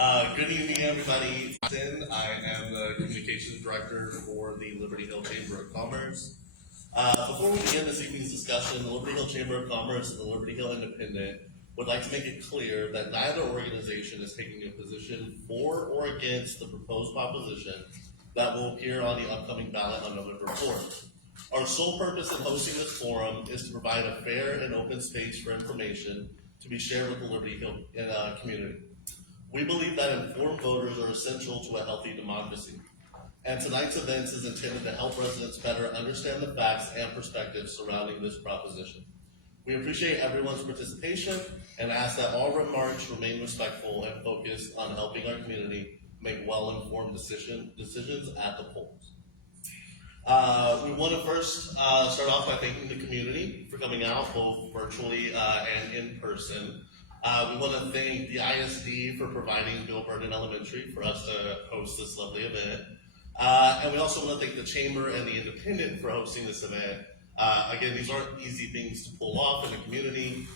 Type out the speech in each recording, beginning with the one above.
Good evening, everybody. I am the Communications Director for the Liberty Hill Chamber of Commerce. Before we begin this evening's discussion, the Liberty Hill Chamber of Commerce and the Liberty Hill Independent would like to make it clear that neither organization is taking a position for or against the proposed proposition that will appear on the upcoming ballot on November 4th. Our sole purpose in hosting this forum is to provide a fair and open space for information to be shared with the Liberty Hill community. We believe that informed voters are essential to a healthy democracy, and tonight's events is intended to help residents better understand the facts and perspectives surrounding this proposition. We appreciate everyone's participation and ask that all remarks remain respectful and focused on helping our community make well-informed decisions at the polls. We want to first start off by thanking the community for coming out, both virtually and in person. We want to thank the ISD for providing Bill Burden Elementary for us to host this lovely event. And we also want to thank the Chamber and the Independent for hosting this event. Again, these aren't easy things to pull off in the community,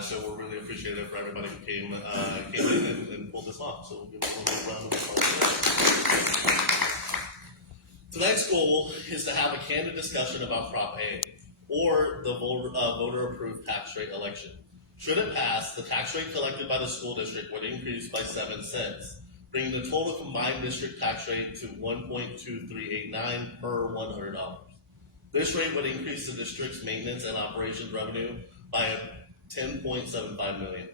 so we're really appreciative for everybody who came in and pulled this off. So we'll give them a round of applause. Tonight's goal is to have a candid discussion about Prop A, or the voter-approved tax rate election. Should it pass, the tax rate collected by the school district would increase by 7 cents, bringing the total combined district tax rate to $1.2389 per $100. This rate would increase the district's maintenance and operations revenue by $10.75 million.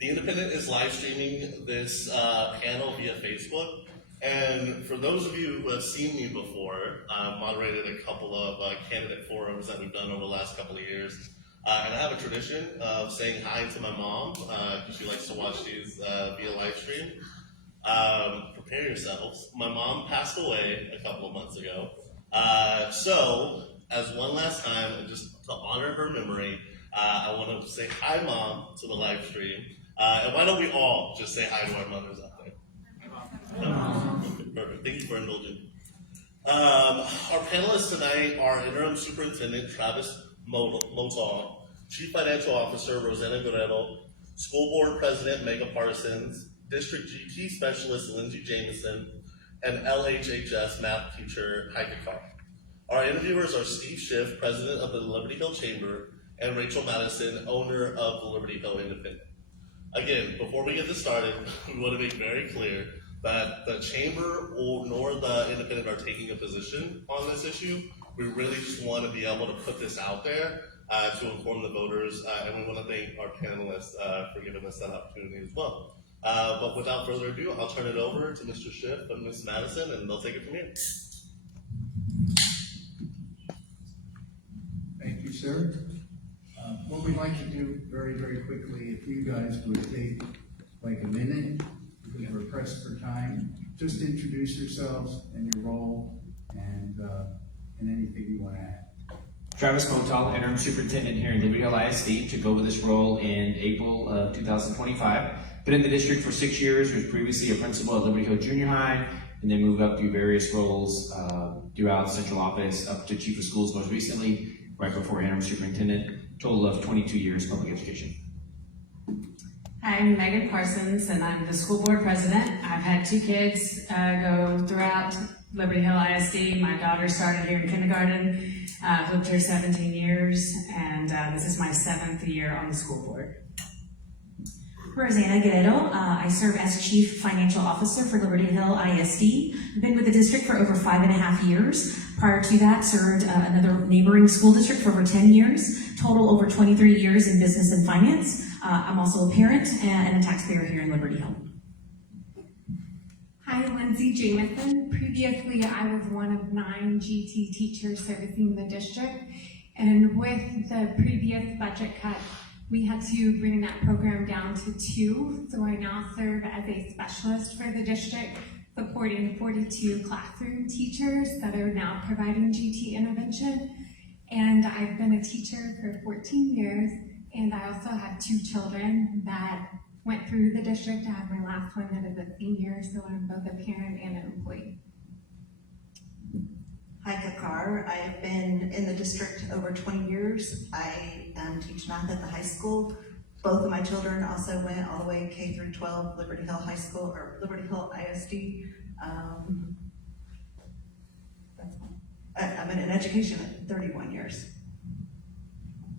The Independent is live streaming this panel via Facebook. And for those of you who have seen me before, I've moderated a couple of candidate forums that we've done over the last couple of years. And I have a tradition of saying hi to my mom, because she likes to watch these via live stream. Prepare yourselves. My mom passed away a couple of months ago. So, as one last time, and just to honor her memory, I want to say hi, Mom, to the live stream. And why don't we all just say hi to our mothers out there? Perfect. Thank you for indulging. Our panelists tonight are Interim Superintendent Travis Motal, Chief Financial Officer Rosanna Guerrero, School Board President Mega Parsons, District GT Specialist Lindsay Jameson, and LHHS Math Teacher Heike Carr. Our interviewers are Steve Schiff, President of the Liberty Hill Chamber, and Rachel Madison, owner of the Liberty Hill Independent. Again, before we get this started, we want to make very clear that the Chamber nor the Independent are taking a position on this issue. We really just want to be able to put this out there to inform the voters, and we want to thank our panelists for giving us that opportunity as well. But without further ado, I'll turn it over to Mr. Schiff and Ms. Madison, and they'll take it from here. Thank you, sir. What we'd like to do very, very quickly, if you guys would take like a minute, because we're pressed for time, just introduce yourselves and your role and anything you want to add. Travis Motal, Interim Superintendent here in Liberty Hill ISD, took over this role in April of 2025. Been in the district for 6 years, was previously a principal at Liberty Hill Junior High, and then moved up through various roles throughout central office, up to Chief of Schools most recently, right before Interim Superintendent. Total of 22 years public education. I'm Megan Parsons, and I'm the school board president. I've had 2 kids go throughout Liberty Hill ISD. My daughter started here in kindergarten, lived here 17 years, and this is my 7th year on the school board. Rosanna Guerrero. I serve as Chief Financial Officer for Liberty Hill ISD. I've been with the district for over 5.5 years. Prior to that, served another neighboring school district for over 10 years. Total over 23 years in business and finance. I'm also a parent and a taxpayer here in Liberty Hill. Hi, Lindsay Jameson. Previously, I was one of 9 GT teachers servicing the district. And with the previous budget cut, we had to bring that program down to 2, so I now serve as a specialist for the district, supporting 42 classroom teachers that are now providing GT intervention. And I've been a teacher for 14 years, and I also have 2 children that went through the district. I have my last one that is a senior, so I'm both a parent and an employee. Heike Carr. I've been in the district over 20 years. I teach math at the high school. Both of my children also went all the way K through 12, Liberty Hill High School, or Liberty Hill ISD. That's all. I've been in education at 31 years.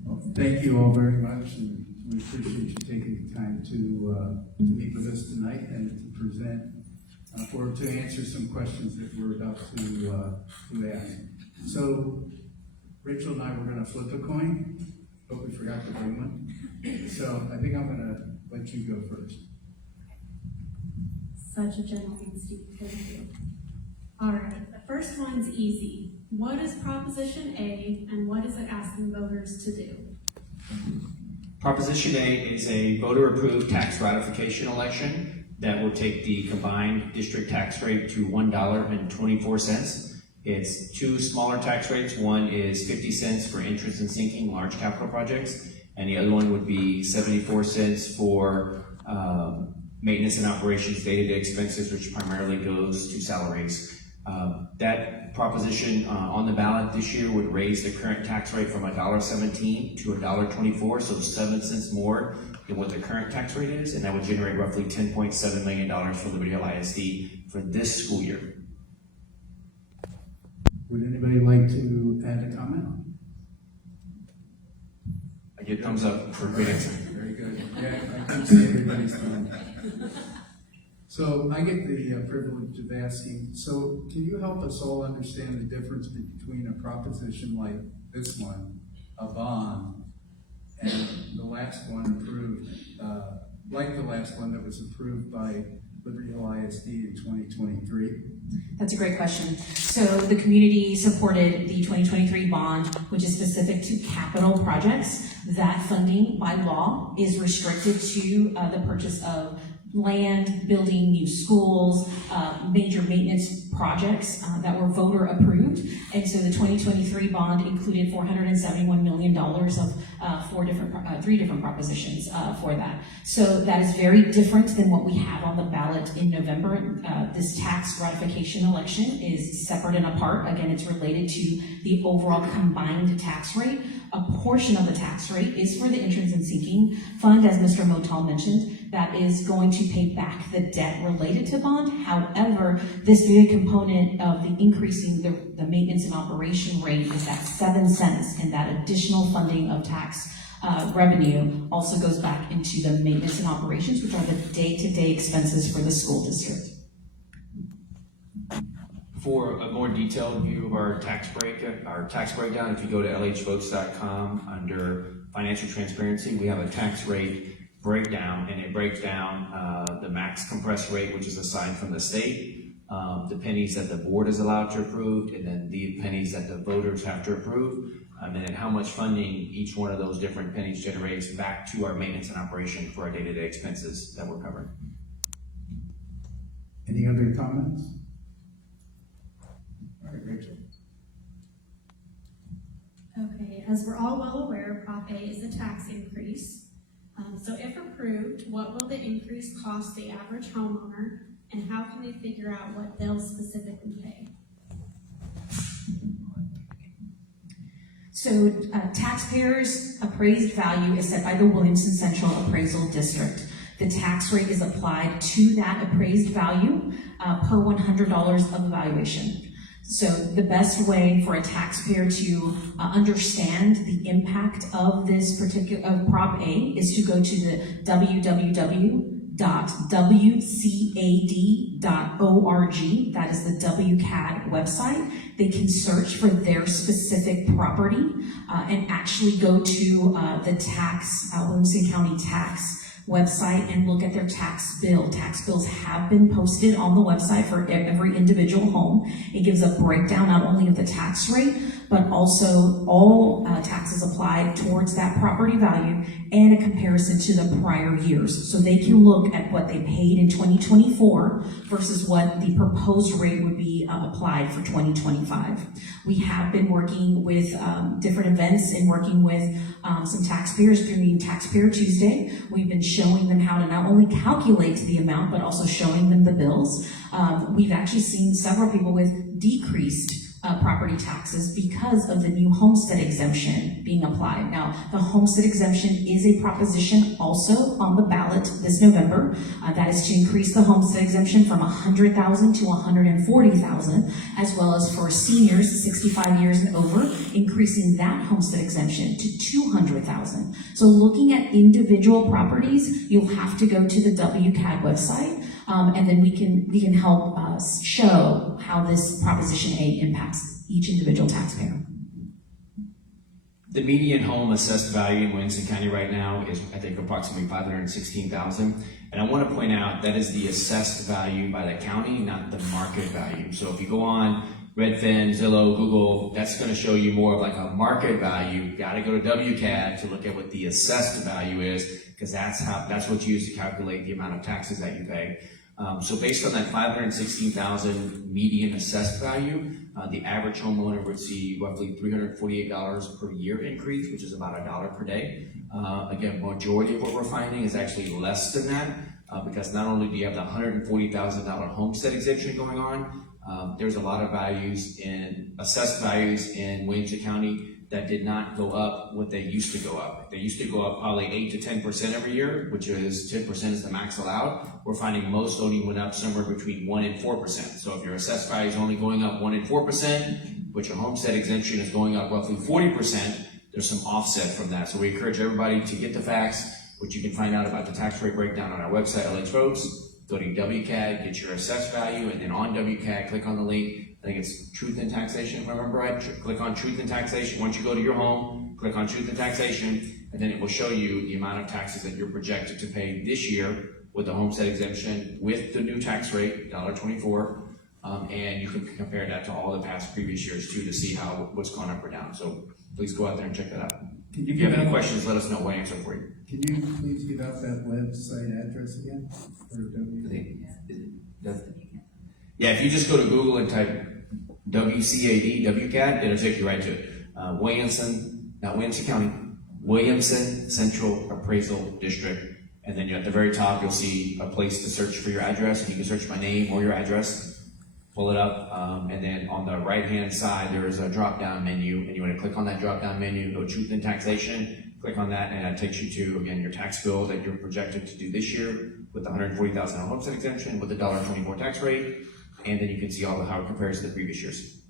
Well, thank you all very much, and we appreciate you taking the time to meet with us tonight and to present or to answer some questions that we're about to ask. So, Rachel and I were going to flip a coin, but we forgot to bring one. So I think I'm going to let you go first. Such a gentleman, Steve. Thank you. All right, the first one's easy. What is Proposition A, and what is it asking voters to do? Proposition A is a voter-approved tax ratification election that will take the combined district tax rate to $1.24. It's two smaller tax rates. One is 50 cents for entrance and sinking large capital projects, and the other one would be 74 cents for maintenance and operations day-to-day expenses, which primarily goes to salaries. That proposition on the ballot this year would raise the current tax rate from $1.17 to $1.24, so 7 cents more than what the current tax rate is, and that would generate roughly $10.7 million for Liberty Hill ISD for this school year. Would anybody like to add a comment? I get thumbs up for a great answer. Very good. Yeah, I can see everybody's done. So I get the privilege of asking, so can you help us all understand the difference between a proposition like this one, a bond, and the last one approved, like the last one that was approved by Liberty Hill ISD in 2023? That's a great question. So the community supported the 2023 bond, which is specific to capital projects. That funding by law is restricted to the purchase of land, building new schools, major maintenance projects that were voter approved. And so the 2023 bond included $471 million of three different propositions for that. So that is very different than what we have on the ballot in November. This tax ratification election is separate and apart. Again, it's related to the overall combined tax rate. A portion of the tax rate is for the entrance and sinking fund, as Mr. Motal mentioned, that is going to pay back the debt related to bond. However, this big component of the increasing the maintenance and operation rate is that 7 cents, and that additional funding of tax revenue also goes back into the maintenance and operations, which are the day-to-day expenses for the school district. For a more detailed view of our tax breakdown, if you go to lhvotes.com under financial transparency, we have a tax rate breakdown, and it breaks down the max compressed rate, which is assigned from the state, the pennies that the board is allowed to approve, and then the pennies that the voters have to approve, and then how much funding each one of those different pennies generates back to our maintenance and operation for our day-to-day expenses that we're covering. Any other comments? All right, Rachel. Okay, as we're all well aware, Prop A is a tax increase. So if approved, what will the increase cost the average homeowner, and how can they figure out what they'll specifically pay? So taxpayers' appraised value is set by the Williamson Central Appraisal District. The tax rate is applied to that appraised value per $100 of evaluation. So the best way for a taxpayer to understand the impact of this particular Prop A is to go to the www.wcad.org. That is the WCAD website. They can search for their specific property and actually go to the Williamson County tax website and look at their tax bill. Tax bills have been posted on the website for every individual home. It gives a breakdown not only of the tax rate, but also all taxes applied towards that property value and a comparison to the prior years. So they can look at what they paid in 2024 versus what the proposed rate would be applied for 2025. We have been working with different events and working with some taxpayers during Taxpayer Tuesday. We've been showing them how to not only calculate the amount, but also showing them the bills. We've actually seen several people with decreased property taxes because of the new homestead exemption being applied. Now, the homestead exemption is a proposition also on the ballot this November. That is to increase the homestead exemption from $100,000 to $140,000, as well as for seniors 65 years and over, increasing that homestead exemption to $200,000. So looking at individual properties, you'll have to go to the WCAD website, and then we can help show how this Proposition A impacts each individual taxpayer. The median home assessed value in Williamson County right now is, I think, approximately $516,000. And I want to point out that is the assessed value by the county, not the market value. So if you go on Redfin, Zillow, Google, that's going to show you more of like a market value. You got to go to WCAD to look at what the assessed value is, because that's what's used to calculate the amount of taxes that you pay. So based on that $516,000 median assessed value, the average homeowner would see roughly $348 per year increase, which is about $1 per day. Again, majority of what we're finding is actually less than that, because not only do you have the $140,000 homestead exemption going on, there's a lot of assessed values in Williamson County that did not go up what they used to go up. They used to go up probably 8 to 10% every year, which is 10% is the max allowed. We're finding most only went up somewhere between 1 and 4%. So if your assessed value is only going up 1 and 4%, but your homestead exemption is going up roughly 40%, there's some offset from that. So we encourage everybody to get the facts, which you can find out about the tax rate breakdown on our website, LX Roads. Go to WCAD, get your assessed value, and then on WCAD, click on the link. I think it's Truth in Taxation, if I remember right. Click on Truth in Taxation. Once you go to your home, click on Truth in Taxation, and then it will show you the amount of taxes that you're projected to pay this year with the homestead exemption, with the new tax rate, $1.24, and you can compare that to all the past previous years too to see what's gone up or down. So please go out there and check that out. If you have any questions, let us know. We'll answer for you. Can you please give out that website address again? Yeah, if you just go to Google and type WCAD, WCAD, it'll take you right to it. Williamson County, Williamson Central Appraisal District. And then at the very top, you'll see a place to search for your address, and you can search my name or your address, pull it up, and then on the right-hand side, there is a drop-down menu, and you want to click on that drop-down menu, go Truth in Taxation, click on that, and that takes you to, again, your tax bill that you're projected to do this year with the $140,000 homestead exemption with the $1.24 tax rate, and then you can see how it compares to the previous years.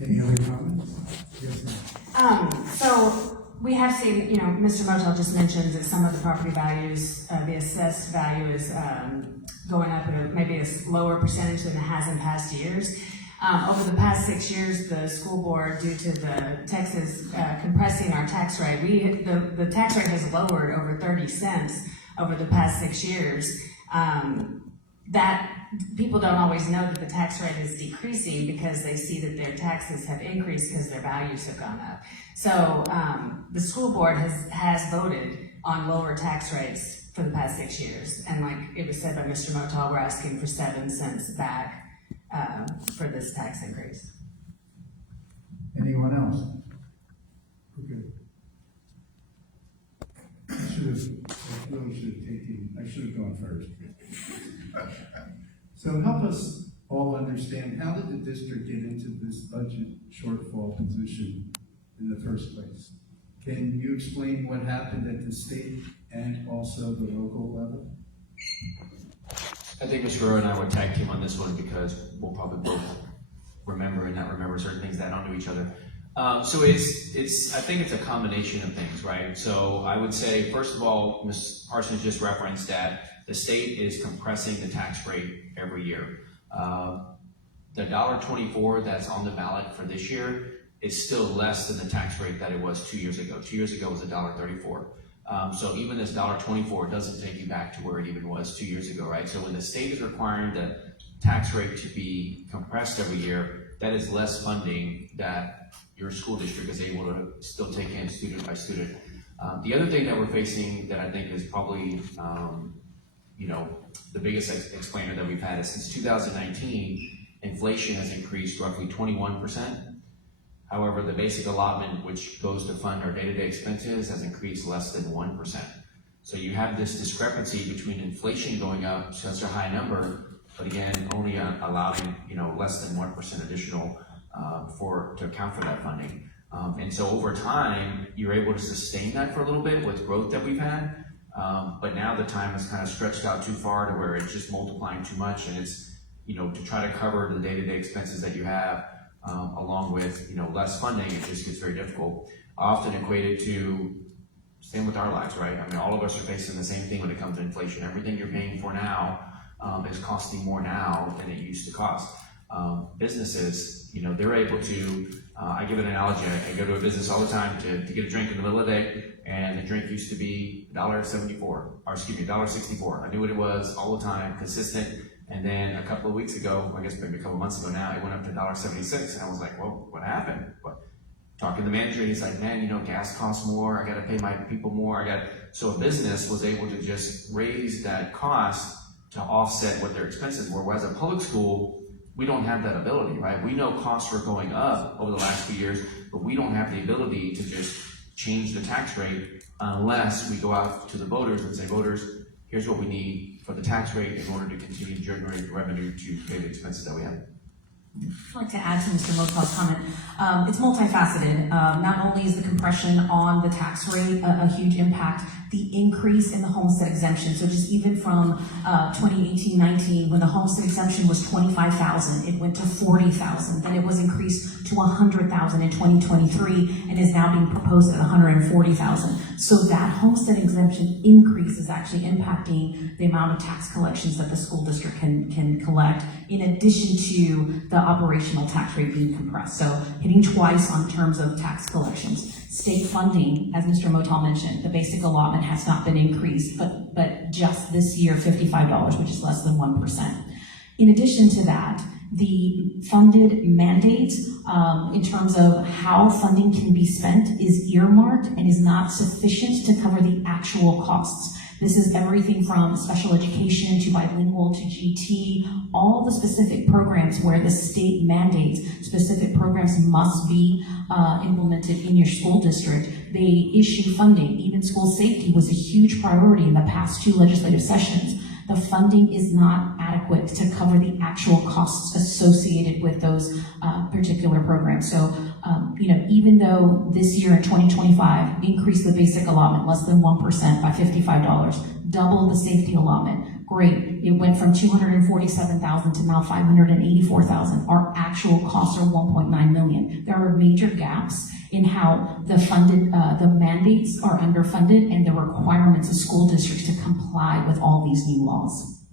Any other comments? Yes, ma'am. So we have seen, Mr. Motel just mentioned that some of the property values, the assessed value is going up at maybe a lower percentage than it has in past years. Over the past 6 years, the school board, due to the Texas compressing our tax rate, the tax rate has lowered over 30 cents over the past 6 years. That people don't always know that the tax rate is decreasing because they see that their taxes have increased because their values have gone up. So the school board has voted on lower tax rates for the past 6 years. And like it was said by Mr. Motal, we're asking for 7 cents back for this tax increase. Anyone else? Okay. I should have gone first. So help us all understand, how did the district get into this budget shortfall position in the first place? Can you explain what happened at the state and also the local level? I think Mr. Rowe and I would tag team on this one because we'll probably both remember and not remember certain things that don't do each other. So I think it's a combination of things, right? So I would say, first of all, Ms. Parsons just referenced that the state is compressing the tax rate every year. The $1.24 that's on the ballot for this year is still less than the tax rate that it was 2 years ago. 2 years ago it was $1.34. So even this $1.24 doesn't take you back to where it even was 2 years ago, right? So when the state is requiring the tax rate to be compressed every year, that is less funding that your school district is able to still take in student by student. The other thing that we're facing that I think is probably, the biggest explainer that we've had is since 2019, inflation has increased roughly 21%. However, the basic allotment, which goes to fund our day-to-day expenses, has increased less than 1%. So you have this discrepancy between inflation going up such a high number, but again, only allowing, less than 1% additional to account for that funding. And so over time, you're able to sustain that for a little bit with growth that we've had. But now the time is kind of stretched out too far to where it's just multiplying too much, and it's, to try to cover the day-to-day expenses that you have, along with, less funding, it just gets very difficult. I often equate it to, same with our lives, right? I mean, all of us are facing the same thing when it comes to inflation. Everything you're paying for now is costing more now than it used to cost. Businesses, they're able to, I give an analogy, I go to a business all the time to get a drink in the middle of the day, and the drink used to be $1.64. I knew what it was all the time, consistent. And then a couple of weeks ago, I guess maybe a couple of months ago now, it went up to $1.76, and I was like, well, what happened? But talking to the manager, he's like, man, gas costs more, I gotta pay my people more, so a business was able to just raise that cost to offset what their expenses were, whereas a public school, we don't have that ability, right? We know costs were going up over the last few years, but we don't have the ability to just change the tax rate unless we go out to the voters and say, voters, here's what we need for the tax rate in order to continue to generate revenue to pay the expenses that we have. I'd like to add to Mr. Motel's comment. It's multifaceted. Not only is the compression on the tax rate a huge impact, the increase in the homestead exemption. So just even from 2018-19, when the homestead exemption was $25,000, it went to $40,000. Then it was increased to $100,000 in 2023, and is now being proposed at $140,000. So that homestead exemption increase is actually impacting the amount of tax collections that the school district can collect, in addition to the operational tax rate being compressed. So hitting twice on terms of tax collections. State funding, as Mr. Motal mentioned, the basic allotment has not been increased, but just this year, $55, which is less than 1%. In addition to that, the funded mandate in terms of how funding can be spent is earmarked and is not sufficient to cover the actual costs. This is everything from special education to bilingual to GT, all the specific programs where the state mandates specific programs must be implemented in your school district. They issue funding. Even school safety was a huge priority in the past 2 legislative sessions. The funding is not adequate to cover the actual costs associated with those particular programs. So, even though this year in 2025 increased the basic allotment less than 1% by $55, double the safety allotment, great. It went from $247,000 to now $584,000. Our actual costs are $1.9 million. There are major gaps in how the mandates are underfunded and the requirements of school districts to comply with all these new laws.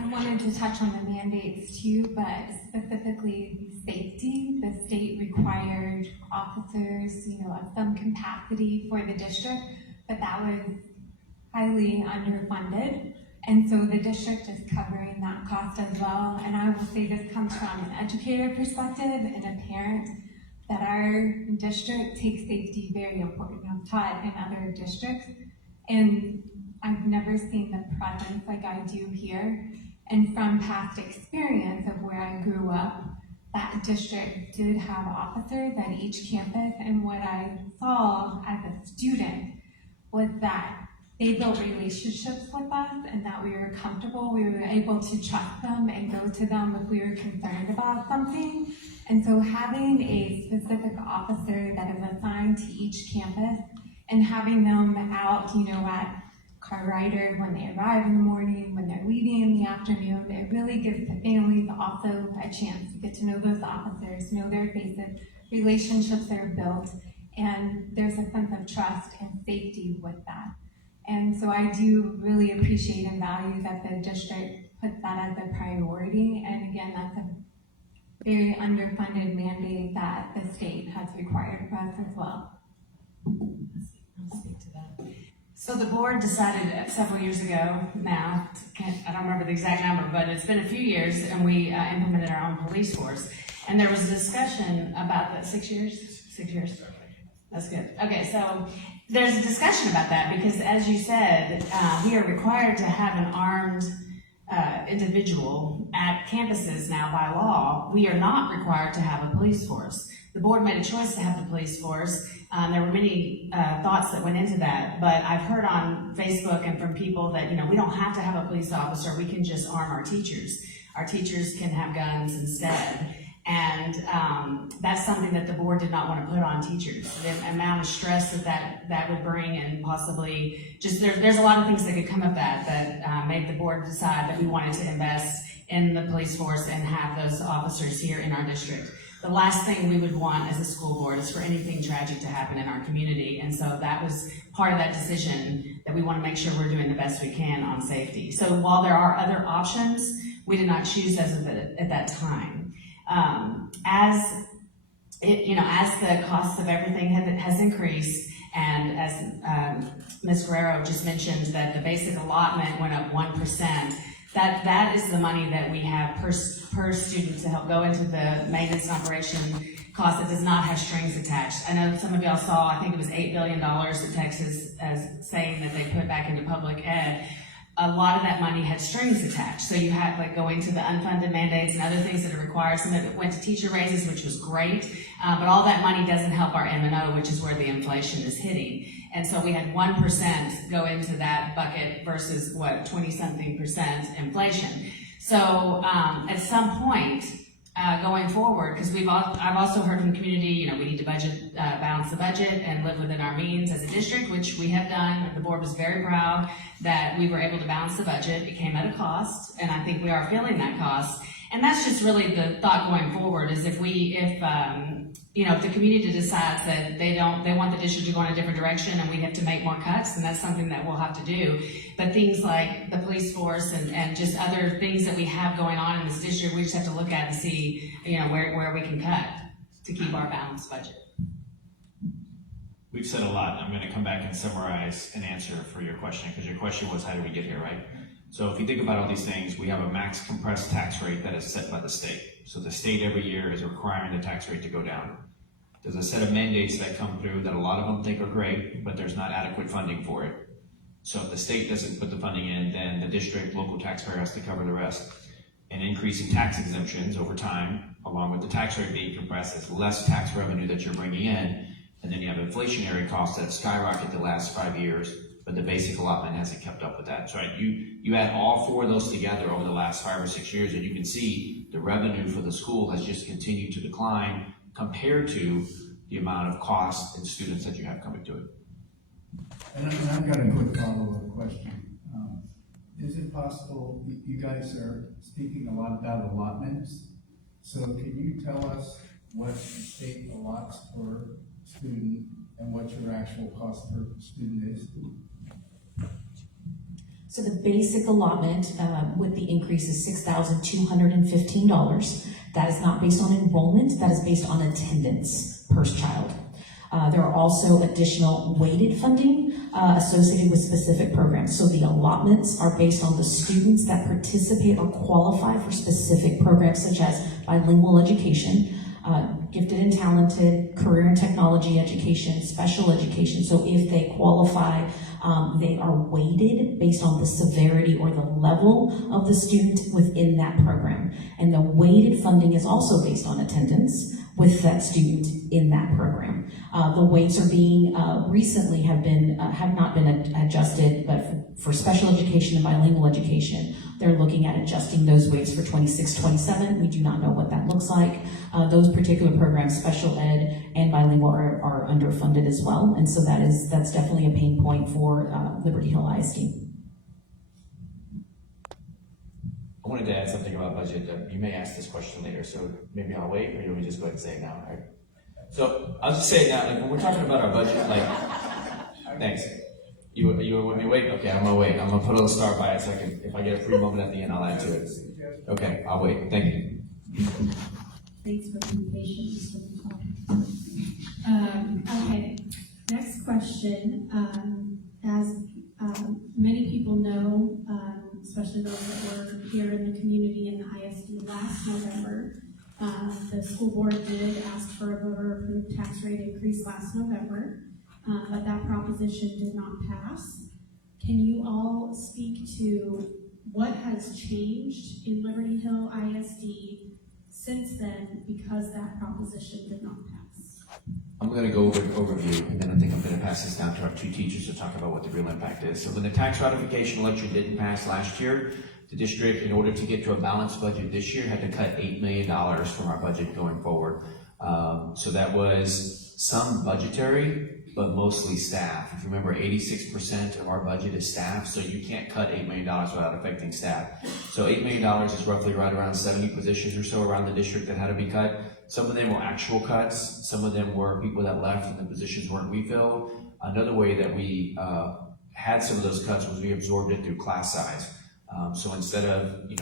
I wanted to touch on the mandates too, but specifically safety. The state required officers, of some capacity for the district, but that was highly underfunded. And so the district is covering that cost as well. And I will say this comes from an educator perspective and a parent, that our district takes safety very important. I've taught in other districts, and I've never seen the presence like I do here. And from past experience of where I grew up, that district did have officers at each campus. And what I saw as a student was that they built relationships with us, and that we were comfortable. We were able to trust them and go to them if we were concerned about something. And so having a specific officer that is assigned to each campus and having them out, at car rider when they arrive in the morning, when they're leaving in the afternoon, it really gives the families also a chance to get to know those officers, know their faces, relationships are built, and there's a sense of trust and safety with that. And so I do really appreciate and value that the district puts that as a priority. And again, that's a very underfunded mandate that the state has required for us as well. I'll speak to that. So the board decided several years ago now, I don't remember the exact number, but it's been a few years, and we implemented our own police force. And there was a discussion about that. 6 years? 6 years. That's good. Okay, so there's a discussion about that because, as you said, we are required to have an armed individual at campuses now by law. We are not required to have a police force. The board made a choice to have the police force. There were many thoughts that went into that, but I've heard on Facebook and from people that, we don't have to have a police officer, we can just arm our teachers. Our teachers can have guns instead. And that's something that the board did not want to put on teachers. The amount of stress that would bring, and possibly just there's a lot of things that could come of that made the board decide that we wanted to invest in the police force and have those officers here in our district. The last thing we would want as a school board is for anything tragic to happen in our community. And so that was part of that decision, that we want to make sure we're doing the best we can on safety. So while there are other options, we did not choose those at that time. As the cost of everything has increased, and as Ms. Guerrero just mentioned that the basic allotment went up 1%, that is the money that we have per student to help go into the maintenance and operation cost that does not have strings attached. I know some of y'all saw, I think it was $8 billion that Texas as saying that they put back into public ed. A lot of that money had strings attached. So you had going to the unfunded mandates and other things that are required. Some of it went to teacher raises, which was great, but all that money doesn't help our M&O, which is where the inflation is hitting. And so we had 1% go into that bucket versus 20-something% inflation. So at some point going forward, because I've also heard from the community, we need to balance the budget and live within our means as a district, which we have done. The board was very proud that we were able to balance the budget. It came at a cost, and I think we are feeling that cost. And that's just really the thought going forward, is if the community decides that they want the district to go in a different direction and we have to make more cuts, and that's something that we'll have to do. But things like the police force and just other things that we have going on in this district, we just have to look at and see, where we can cut to keep our balanced budget. We've said a lot. I'm going to come back and summarize an answer for your question, because your question was, how did we get here, right? So if you think about all these things, we have a max compressed tax rate that is set by the state. So the state every year is requiring the tax rate to go down. There's a set of mandates that come through that a lot of them think are great, but there's not adequate funding for it. So if the state doesn't put the funding in, then the district, local taxpayer has to cover the rest. And increasing tax exemptions over time, along with the tax rate being compressed, is less tax revenue that you're bringing in. And then you have inflationary costs that skyrocket the last 5 years, but the basic allotment hasn't kept up with that. So you add all four of those together over the last 5 or 6 years, and you can see the revenue for the school has just continued to decline compared to the amount of costs and students that you have coming to it. And I've got a quick follow-up question. Is it possible, you guys are speaking a lot about allotments, so can you tell us what the state allots per student and what your actual cost per student is? So the basic allotment with the increase is $6,215. That is not based on enrollment, that is based on attendance per child. There are also additional weighted funding associated with specific programs. So the allotments are based on the students that participate or qualify for specific programs, such as bilingual education, gifted and talented, career and technology education, special education. So if they qualify, they are weighted based on the severity or the level of the student within that program. And the weighted funding is also based on attendance with that student in that program. The weights are being recently have not been adjusted, but for special education and bilingual education, they're looking at adjusting those weights for 26-27. We do not know what that looks like. Those particular programs, special ed and bilingual, are underfunded as well, and so that's definitely a pain point for Liberty Hill ISD. I wanted to add something about budget. You may ask this question later, so maybe I'll wait, or you want me to just go ahead and say it now, right? So I'll just say it now, when we're talking about our budget, thanks. You want me to wait? Okay, I'm gonna wait. I'm gonna put a little star by it so if I get a free moment at the end, I'll add to it. Okay, I'll wait. Thank you. Thanks for being patient. Okay, next question. As many people know, especially those that were here in the community in the ISD last November, the school board did ask for a voter-approved tax rate increase last November, but that proposition did not pass. Can you all speak to what has changed in Liberty Hill ISD since then because that proposition did not pass? I'm going to go over an overview, and then I think I'm going to pass this down to our two teachers to talk about what the real impact is. So when the tax ratification election didn't pass last year, the district, in order to get to a balanced budget this year, had to cut $8 million from our budget going forward. So that was some budgetary, but mostly staff. If you remember, 86% of our budget is staff, so you can't cut $8 million without affecting staff. So $8 million is roughly right around 70 positions or so around the district that had to be cut. Some of them were actual cuts, some of them were people that left and the positions weren't refilled. Another way that we had some of those cuts was we absorbed it through class size. So instead of, you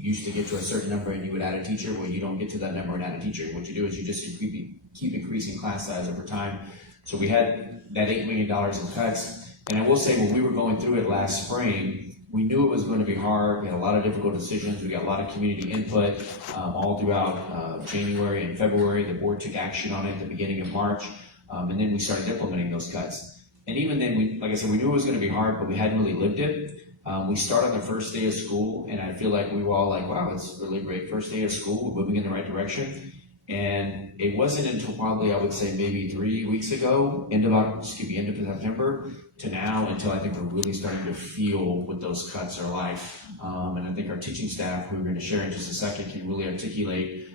used to get to a certain number and you would add a teacher, well, you don't get to that number and add a teacher. What you do is you just keep increasing class size over time. So we had that $8 million in cuts. And I will say, when we were going through it last spring, we knew it was going to be hard. We had a lot of difficult decisions. We got a lot of community input all throughout January and February. The board took action on it at the beginning of March. And then we started implementing those cuts. And even then, like I said, we knew it was going to be hard, but we hadn't really lived it. We start on the first day of school, and I feel like we were all like, wow, it's really great first day of school. We're moving in the right direction. And it wasn't until probably, I would say, maybe 3 weeks ago, end of September, to now, until I think we're really starting to feel what those cuts are like. And I think our teaching staff, who we're going to share in just a second, can really articulate,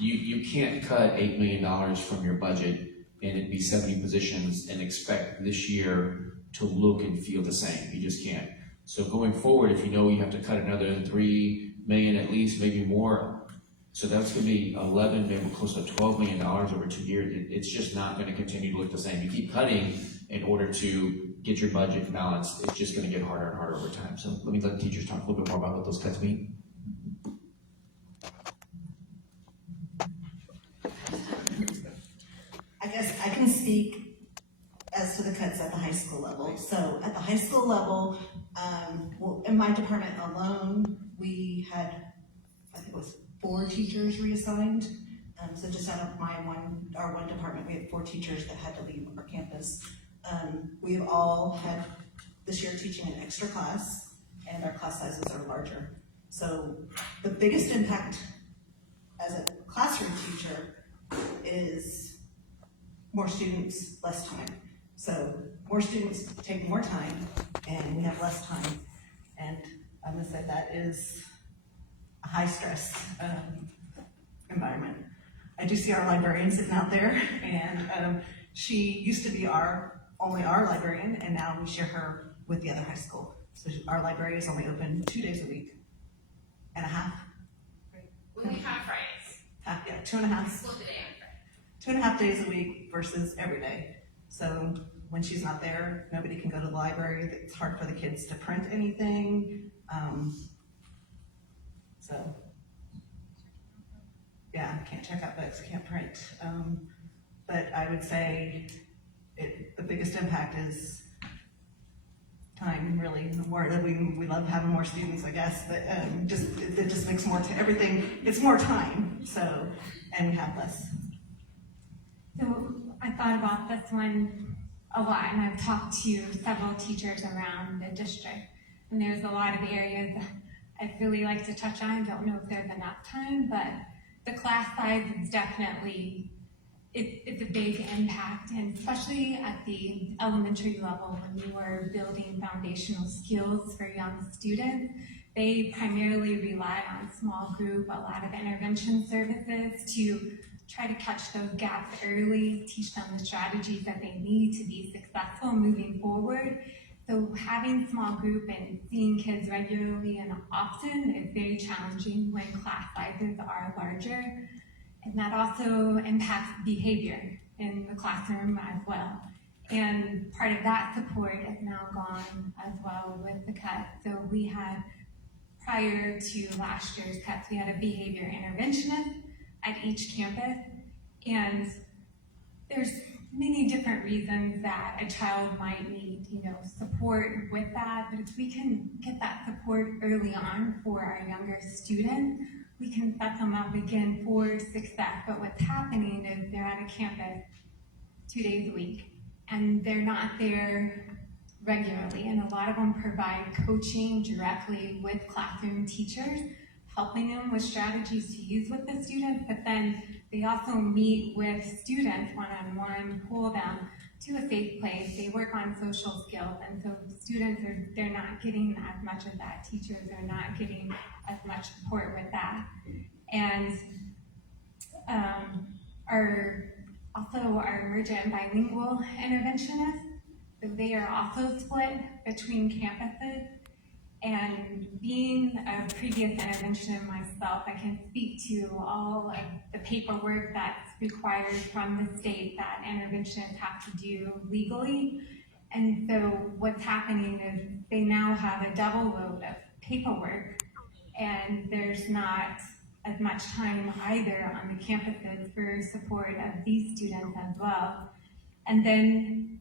you can't cut $8 million from your budget and it'd be 70 positions and expect this year to look and feel the same. You just can't. So going forward, if you know you have to cut another $3 million at least, maybe more, so that's going to be 11, maybe close to $12 million over 2 years. It's just not going to continue to look the same. You keep cutting in order to get your budget balanced. It's just going to get harder and harder over time. So let me let the teachers talk a little bit more about what those cuts mean. I guess I can speak as to the cuts at the high school level. So at the high school level, well, in my department alone, we had, I think it was 4 teachers reassigned. So just out of our one department, we had 4 teachers that had to leave our campus. We've all had this year teaching an extra class, and our class sizes are larger. So the biggest impact as a classroom teacher is more students, less time. So more students take more time, and we have less time. And I'm gonna say that is a high stress environment. I do see our librarian sitting out there, and she used to be only our librarian, and now we share her with the other high school. So our library is only open 2 days a week and a half. Only half Fridays. Yeah, 2.5. Split the day on Friday. 2.5 days a week versus every day. So when she's not there, nobody can go to the library. It's hard for the kids to print anything. So yeah, can't check out books, can't print. But I would say the biggest impact is time, really. More that we love having more students, I guess, but it just makes more to everything. It's more time. So, and we have less. So I thought about this one a lot, and I've talked to several teachers around the district, and there's a lot of areas I'd really like to touch on. I don't know if there's enough time, but the class size is definitely, it's a big impact, and especially at the elementary level when you are building foundational skills for young students, they primarily rely on small group, a lot of intervention services to try to catch those gaps early, teach them the strategies that they need to be successful moving forward. So having small group and seeing kids regularly and often is very challenging when class sizes are larger. And that also impacts behavior in the classroom as well. And part of that support is now gone as well with the cut. So we had, prior to last year's cuts, we had a behavior interventionist at each campus. And there's many different reasons that a child might need, support with that. But if we can get that support early on for our younger students, we can set them up again for success. But what's happening is they're at a campus 2 days a week, and they're not there regularly. And a lot of them provide coaching directly with classroom teachers, helping them with strategies to use with the students, but then they also meet with students one-on-one, pull them to a safe place. They work on social skills, and so students they're not getting as much of that. Teachers are not getting as much support with that. And our emergent and bilingual interventionists, so they are also split between campuses. And being a previous interventionist myself, I can speak to all of the paperwork that's required from the state that interventionists have to do legally. And so what's happening is they now have a double load of paperwork, and there's not as much time either on the campuses for support of these students as well. And then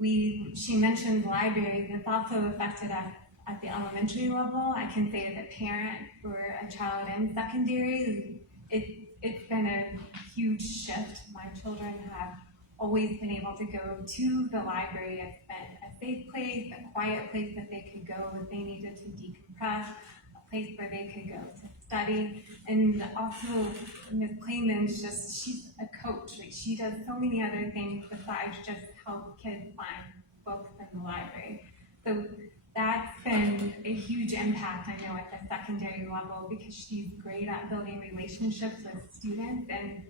she mentioned libraries. It's also affected us at the elementary level. I can say as a parent for a child in secondary, it's been a huge shift. My children have always been able to go to the library. It's been a safe place, a quiet place that they could go if they needed to decompress, a place where they could go to study. And also, Ms. Clayman's she's a coach. Like, she does so many other things besides just help kids find books in the library. So that's been a huge impact, I know, at the secondary level, because she's great at building relationships with students, and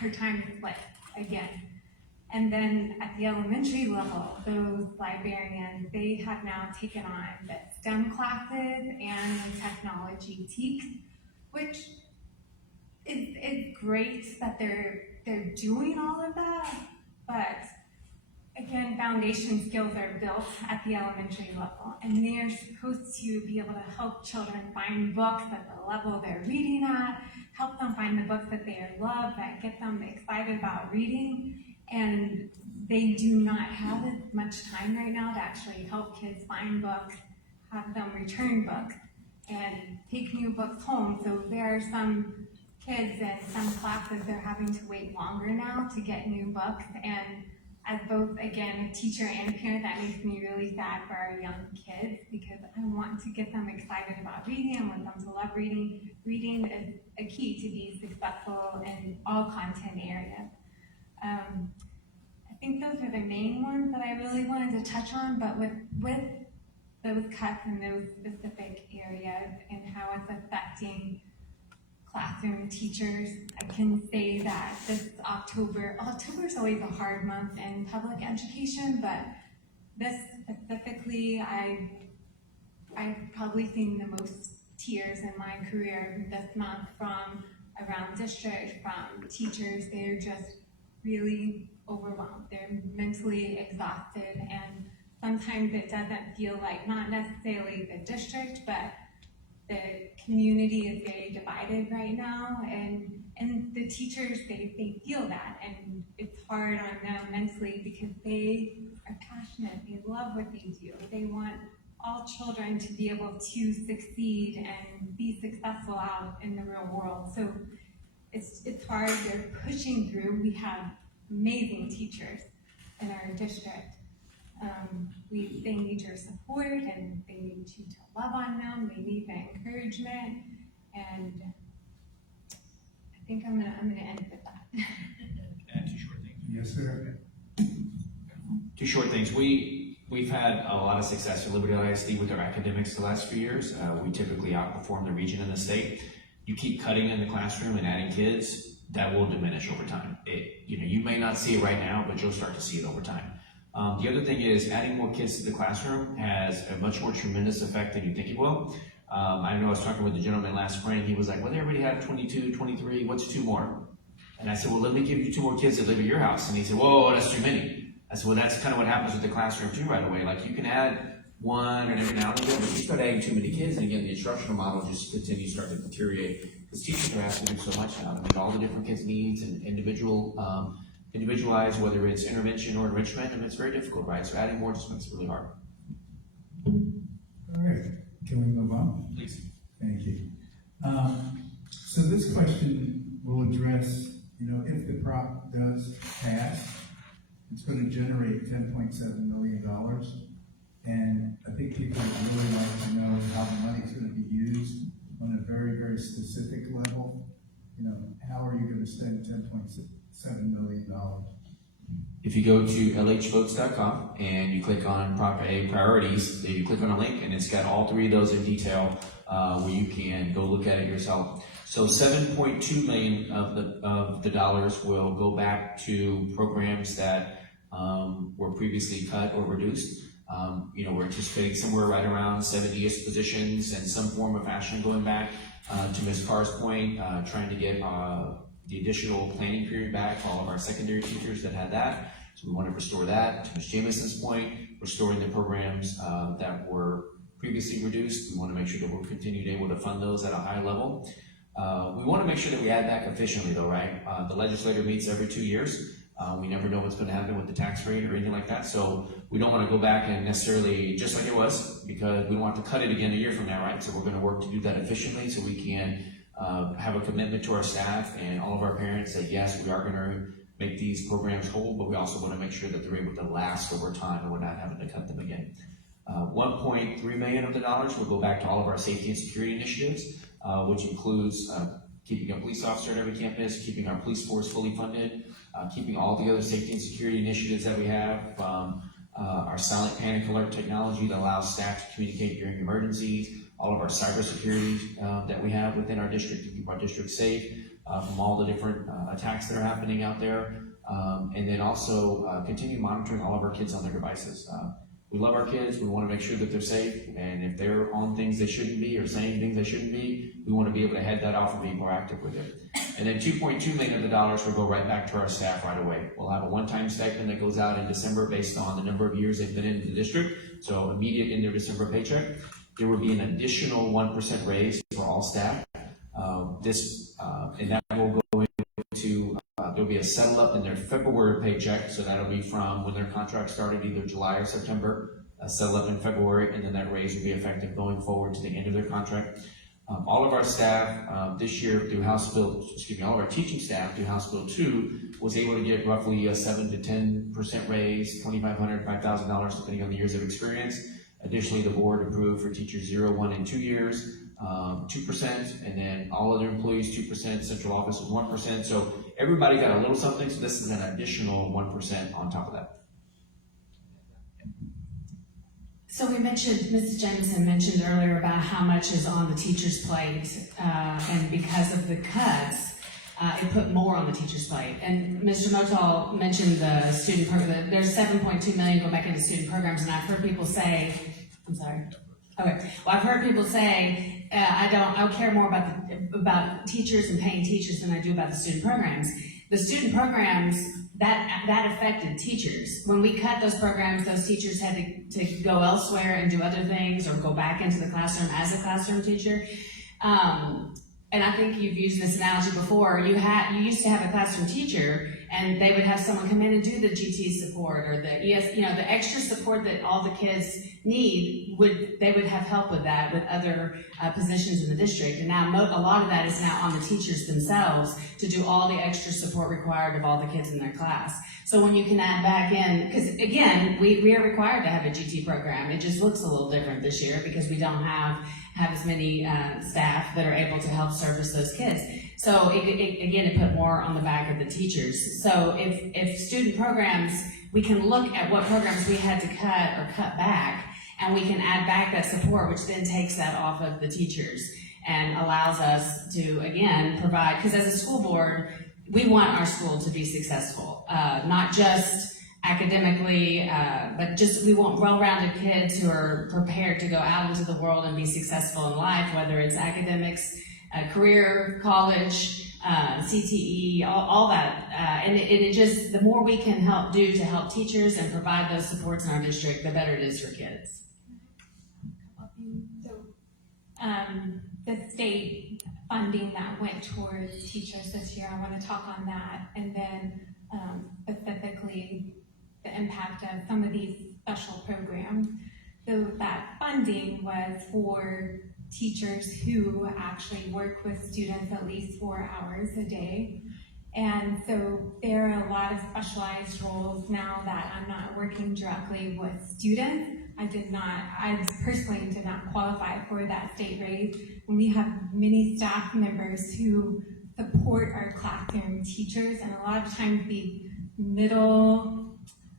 her time is split again. And then at the elementary level, those librarians, they have now taken on the STEM classes and the technology TEKS, which is great that they're doing all of that, but again, foundation skills are built at the elementary level, and they're supposed to be able to help children find books at the level they're reading at, help them find the books that they love, that get them excited about reading, and they do not have as much time right now to actually help kids find books, have them return books, and take new books home. So there are some kids in some classes, they're having to wait longer now to get new books, and as both, again, a teacher and a parent, that makes me really sad for our young kids, because I want to get them excited about reading. I want them to love reading. Reading is a key to be successful in all content areas. I think those are the main ones that I really wanted to touch on, but with those cuts in those specific areas and how it's affecting classroom teachers, I can say that this October is always a hard month in public education, but this specifically, I've probably seen the most tears in my career this month from around district, from teachers. They're just really overwhelmed. They're mentally exhausted, and sometimes it doesn't feel like, not necessarily the district, but the community is very divided right now, and the teachers, they feel that, and it's hard on them mentally because they are passionate, they love what they do, they want all children to be able to succeed and be successful out in the real world. So it's hard, they're pushing through. We have amazing teachers in our district. They need your support, and they need you to love on them. They need the encouragement, and I think I'm gonna end with that. Add two short things. Yes, sir. Two short things. We've had a lot of success at Liberty Hill ISD with our academics the last few years. We typically outperform the region and the state. You keep cutting in the classroom and adding kids, that will diminish over time. You may not see it right now, but you'll start to see it over time. The other thing is adding more kids to the classroom has a much more tremendous effect than you think it will. I know I was talking with the gentleman last spring. He was like, well, they already have 22, 23, what's two more? And I said, well, let me give you two more kids that live at your house. And he said, whoa, that's too many. I said, well, that's kind of what happens with the classroom too right away. Like, you can add one and every now and again, but you start adding too many kids, and again, the instructional model just continues to start to deteriorate, because teachers are asked to do so much now to meet all the different kids' needs and individualize, whether it's intervention or enrichment, and it's very difficult, right? So adding more just makes it really hard. All right, can we move on? Please. Thank you. So this question will address, if the prop does pass, it's going to generate $10.7 million. And I think people would really like to know how the money is going to be used on a very, very specific level. How spend $10.7 million. If you go to lhvotes.com and you click on Prop A priorities, then you click on a link and it's got all three of those in detail where you can go look at it yourself. So 7.2 million of the dollars will go back to programs that were previously cut or reduced. We're anticipating somewhere right around 70-ish positions in some form or fashion going back. To Ms. Carr's point, trying to get the additional planning period back for all of our secondary teachers that had that. So we want to restore that. To Ms. Jameson's point, restoring the programs that were previously reduced. We want to make sure that we're continued able to fund those at a high level. We want to make sure that we add back efficiently though, right? The legislature meets every 2 years. We never know what's going to happen with the tax rate or anything like that. So we don't want to go back and necessarily just like it was, because we don't want to cut it again a year from now, right? So we're going to work to do that efficiently so we can have a commitment to our staff and all of our parents that yes, we are going to make these programs whole, but we also want to make sure that they're able to last over time and we're not having to cut them again. 1.3 million of the dollars will go back to all of our safety and security initiatives, which includes keeping a police officer at every campus, keeping our police force fully funded, keeping all the other safety and security initiatives that we have, our silent panic alert technology that allows staff to communicate during emergencies, all of our cybersecurity that we have within our district to keep our district safe from all the different attacks that are happening out there, and then also continue monitoring all of our kids on their devices. We love our kids, we want to make sure that they're safe, and if they're on things they shouldn't be or saying things they shouldn't be, we want to be able to head that off and be proactive with it. And then 2.2 million of the dollars will go right back to our staff right away. We'll have a one-time stipend that goes out in December based on the number of years they've been in the district, so immediate in their December paycheck. There will be an additional 1% raise for all staff. And that will go into, there'll be a settle up in their February paycheck, so that'll be from when their contract started, either July or September, a settle up in February, and then that raise will be effective going forward to the end of their contract. All of our staff this year through House Bill, all of our teaching staff through House Bill 2 was able to get roughly a 7 to 10% raise, $2,500, $5,000, depending on the years of experience. Additionally, the board approved for teachers 0, 1, and 2 years, 2%, and then all other employees 2%, central office was 1%. So everybody got a little something, so this is an additional 1% on top of that. So we mentioned, Mrs. Jameson mentioned earlier about how much is on the teacher's plate, and because of the cuts, it put more on the teacher's plate. And Mr. Motal mentioned the student program. There's 7.2 million go back into student programs, and I've heard people say, I'm sorry. Okay. Well, I've heard people say, I care more about teachers and paying teachers than I do about the student programs. The student programs, that affected teachers. When we cut those programs, those teachers had to go elsewhere and do other things or go back into the classroom as a classroom teacher. And I think you've used this analogy before. You used to have a classroom teacher, and they would have someone come in and do the GT support or the the extra support that all the kids need. They would have help with that with other positions in the district. And now a lot of that is now on the teachers themselves to do all the extra support required of all the kids in their class. So when you can add back in, because again, we are required to have a GT program. It just looks a little different this year because we don't have as many staff that are able to help service those kids. So it put more on the back of the teachers. So if student programs, we can look at what programs we had to cut or cut back, and we can add back that support, which then takes that off of the teachers and allows us to, again, provide, because as a school board, we want our school to be successful, not just academically, but just we want well-rounded kids who are prepared to go out into the world and be successful in life, whether it's academics, career, college, CTE, all that. And it just, the more we can help teachers and provide those supports in our district, the better it is for kids. So, the state funding that went towards teachers this year, I want to talk on that, and then specifically the impact of some of these special programs. So that funding was for teachers who actually work with students at least 4 hours a day. And so there are a lot of specialized roles now that I'm not working directly with students. I personally did not qualify for that state raise. And we have many staff members who support our classroom teachers, and a lot of times the middle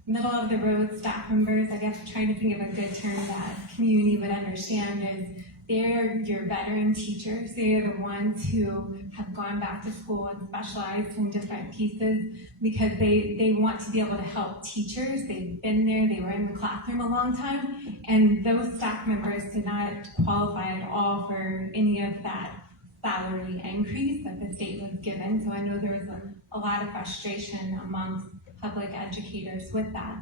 of the road staff members, I guess trying to think of a good term that community would understand, is they're your veteran teachers. They are the ones who have gone back to school and specialized in different pieces because they want to be able to help teachers. They've been there, they were in the classroom a long time, and those staff members did not qualify at all for any of that salary increase that the state was given. So I know there was a lot of frustration amongst public educators with that.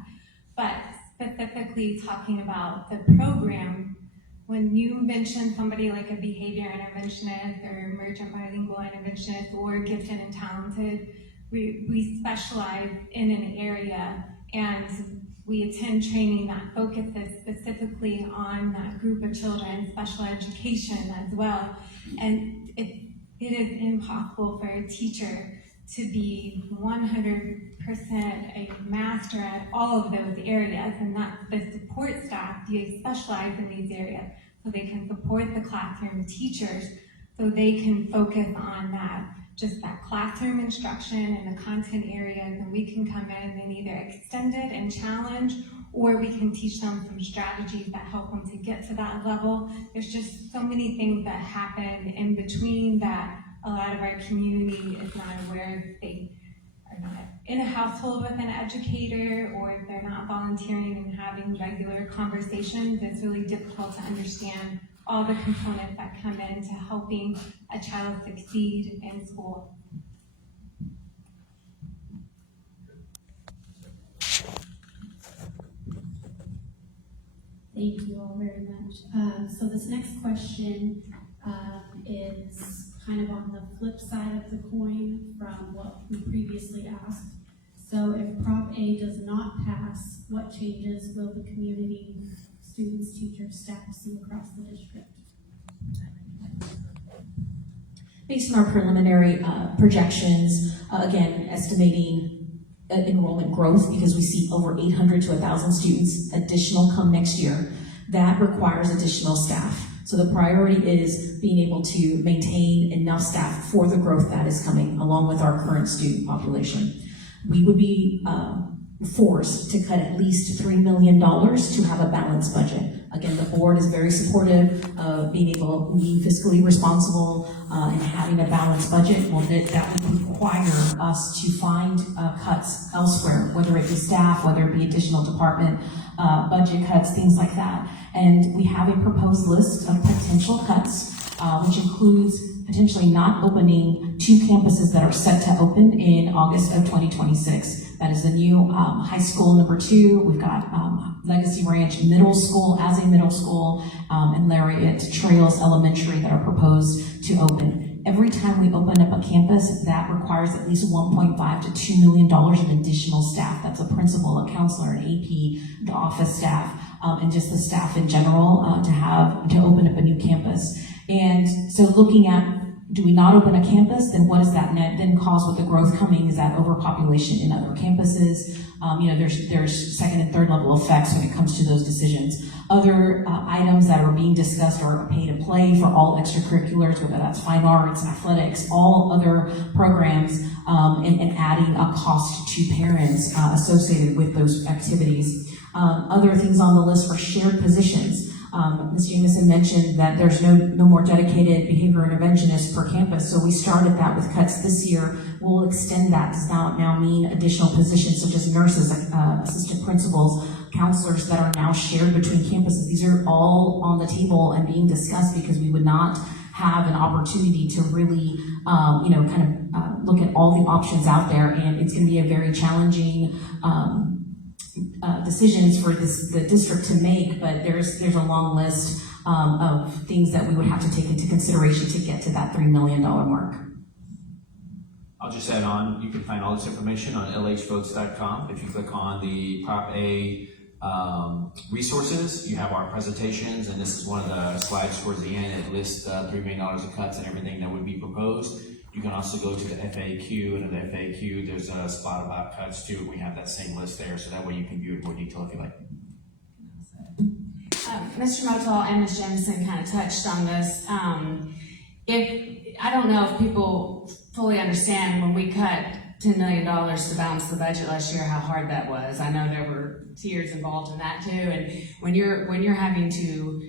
But specifically talking about the program, when you mention somebody like a behavior interventionist or emergent bilingual interventionist or gifted and talented, we specialize in an area and we attend training that focuses specifically on that group of children, special education as well. And it is impossible for a teacher to be 100% a master at all of those areas, and that's the support staff. You specialize in these areas so they can support the classroom teachers so they can focus on that, just that classroom instruction and the content areas, and we can come in and either extend it and challenge, or we can teach them some strategies that help them to get to that level. There's just so many things that happen in between that a lot of our community is not aware that they are not in a household with an educator, or if they're not volunteering and having regular conversations. It's really difficult to understand all the components that come into helping a child succeed in school. Thank you all very much. So this next question is kind of on the flip side of the coin from what we previously asked. So if Prop A does not pass, what changes will the community, students, teachers, staff see across the district? Based on our preliminary projections, again, estimating enrollment growth, because we see over 800 to 1,000 students additional come next year, that requires additional staff. So the priority is being able to maintain enough staff for the growth that is coming, along with our current student population. We would be forced to cut at least $3 million to have a balanced budget. Again, the board is very supportive of being fiscally responsible and having a balanced budget. Well, that would require us to find cuts elsewhere, whether it be staff, whether it be additional department budget cuts, things like that. And we have a proposed list of potential cuts, which includes potentially not opening 2 campuses that are set to open in August of 2026. That is the new high school number 2. We've got Legacy Ranch Middle School as a middle school, and Lariat Trails Elementary that are proposed to open. Every time we open up a campus, that requires at least $1.5 to $2 million of additional staff. That's a principal, a counselor, an AP, the office staff, and just the staff in general to open up a new campus. And so looking at, do we not open a campus, then what does that then cause with the growth coming? Is that overpopulation in other campuses? There's second and third level effects when it comes to those decisions. Other items that are being discussed are pay to play for all extracurriculars, whether that's fine arts, athletics, all other programs, and adding a cost to parents associated with those activities. Other things on the list for shared positions. Ms. Jamison mentioned that there's no more dedicated behavior interventionists per campus, so we started that with cuts this year. We'll extend that. Does now mean additional positions such as nurses, assistant principals, counselors that are now shared between campuses. These are all on the table and being discussed because we would not have an opportunity to really, look at all the options out there, and it's going to be a very challenging decisions for the district to make, but there's a long list of things that we would have to take into consideration to get to that $3 million mark. I'll just add on, you can find all this information on lhvotes.com. If you click on the Prop A resources, you have our presentations, and this is one of the slides towards the end. It lists $3 million of cuts and everything that would be proposed. You can also go to the FAQ, and in the FAQ, there's a spot about cuts too. We have that same list there, so that way you can view it in more detail if you like. Mr. Motel and Ms. Jamison kind of touched on this. If I don't know if people fully understand when we cut $10 million to balance the budget last year, how hard that was. I know there were tears involved in that too, and when you're having to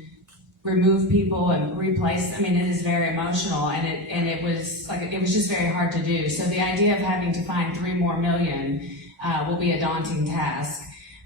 remove people and replace, I mean, it is very emotional, and it was just very hard to do. So the idea of having to find $3 more million will be a daunting task.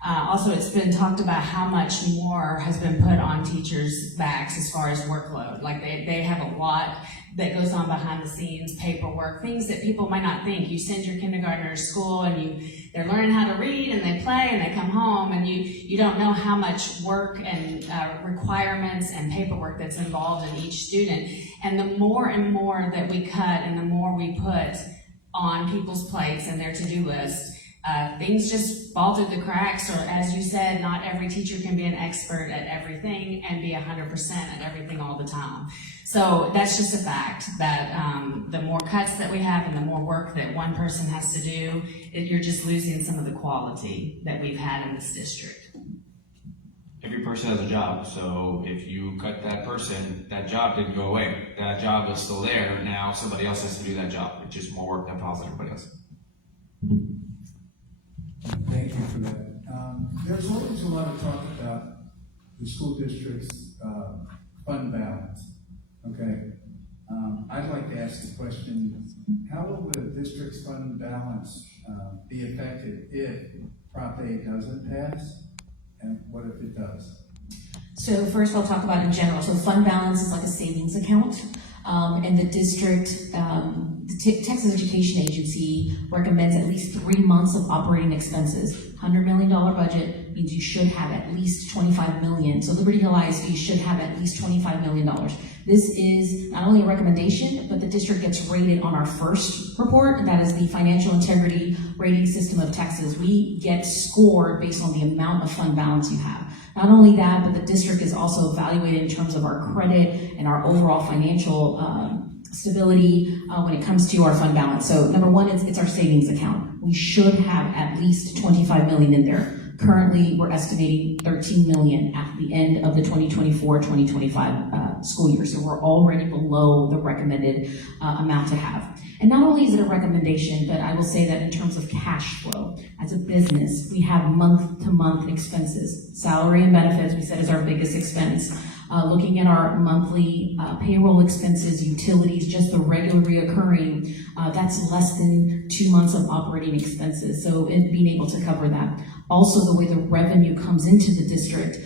Also, it's been talked about how much more has been put on teachers' backs as far as workload. Like they have a lot that goes on behind the scenes, paperwork, things that people might not think. You send your kindergartner to school and they're learning how to read and they play and they come home, and you don't know how much work and requirements and paperwork that's involved in each student. And the more and more that we cut and the more we put on people's plates and their to-do list, things just fall through the cracks, or as you said, not every teacher can be an expert at everything and be 100% at everything all the time. So that's just a fact that the more cuts that we have and the more work that one person has to do, you're just losing some of the quality that we've had in this district. Every person has a job, so if you cut that person, that job didn't go away. That job is still there. Now somebody else has to do that job. It's just more work that piles on everybody else. Thank you for that. There's always a lot of talk about the school district's fund balance. Okay. I'd like to ask the question, how will the district's fund balance be affected if Prop A doesn't pass? And what if it does? So first I'll talk about in general. So fund balance is like a savings account. And the district, the Texas Education Agency recommends at least 3 months of operating expenses. $100 million budget means you should have at least $25 million. So Liberty Hill ISD should have at least $25 million. This is not only a recommendation, but the district gets rated on our first report, and that is the Financial Integrity Rating System of Texas. We get scored based on the amount of fund balance you have. Not only that, but the district is also evaluated in terms of our credit and our overall financial stability when it comes to our fund balance. So number one, it's our savings account. We should have at least $25 million in there. Currently, we're estimating $13 million at the end of the 2024-2025 school year. So we're already below the recommended amount to have. And not only is it a recommendation, but I will say that in terms of cash flow, as a business, we have month-to-month expenses. Salary and benefits, we said, is our biggest expense. Looking at our monthly payroll expenses, utilities, just the regular reoccurring, that's less than 2 months of operating expenses. So being able to cover that. Also, the way the revenue comes into the district,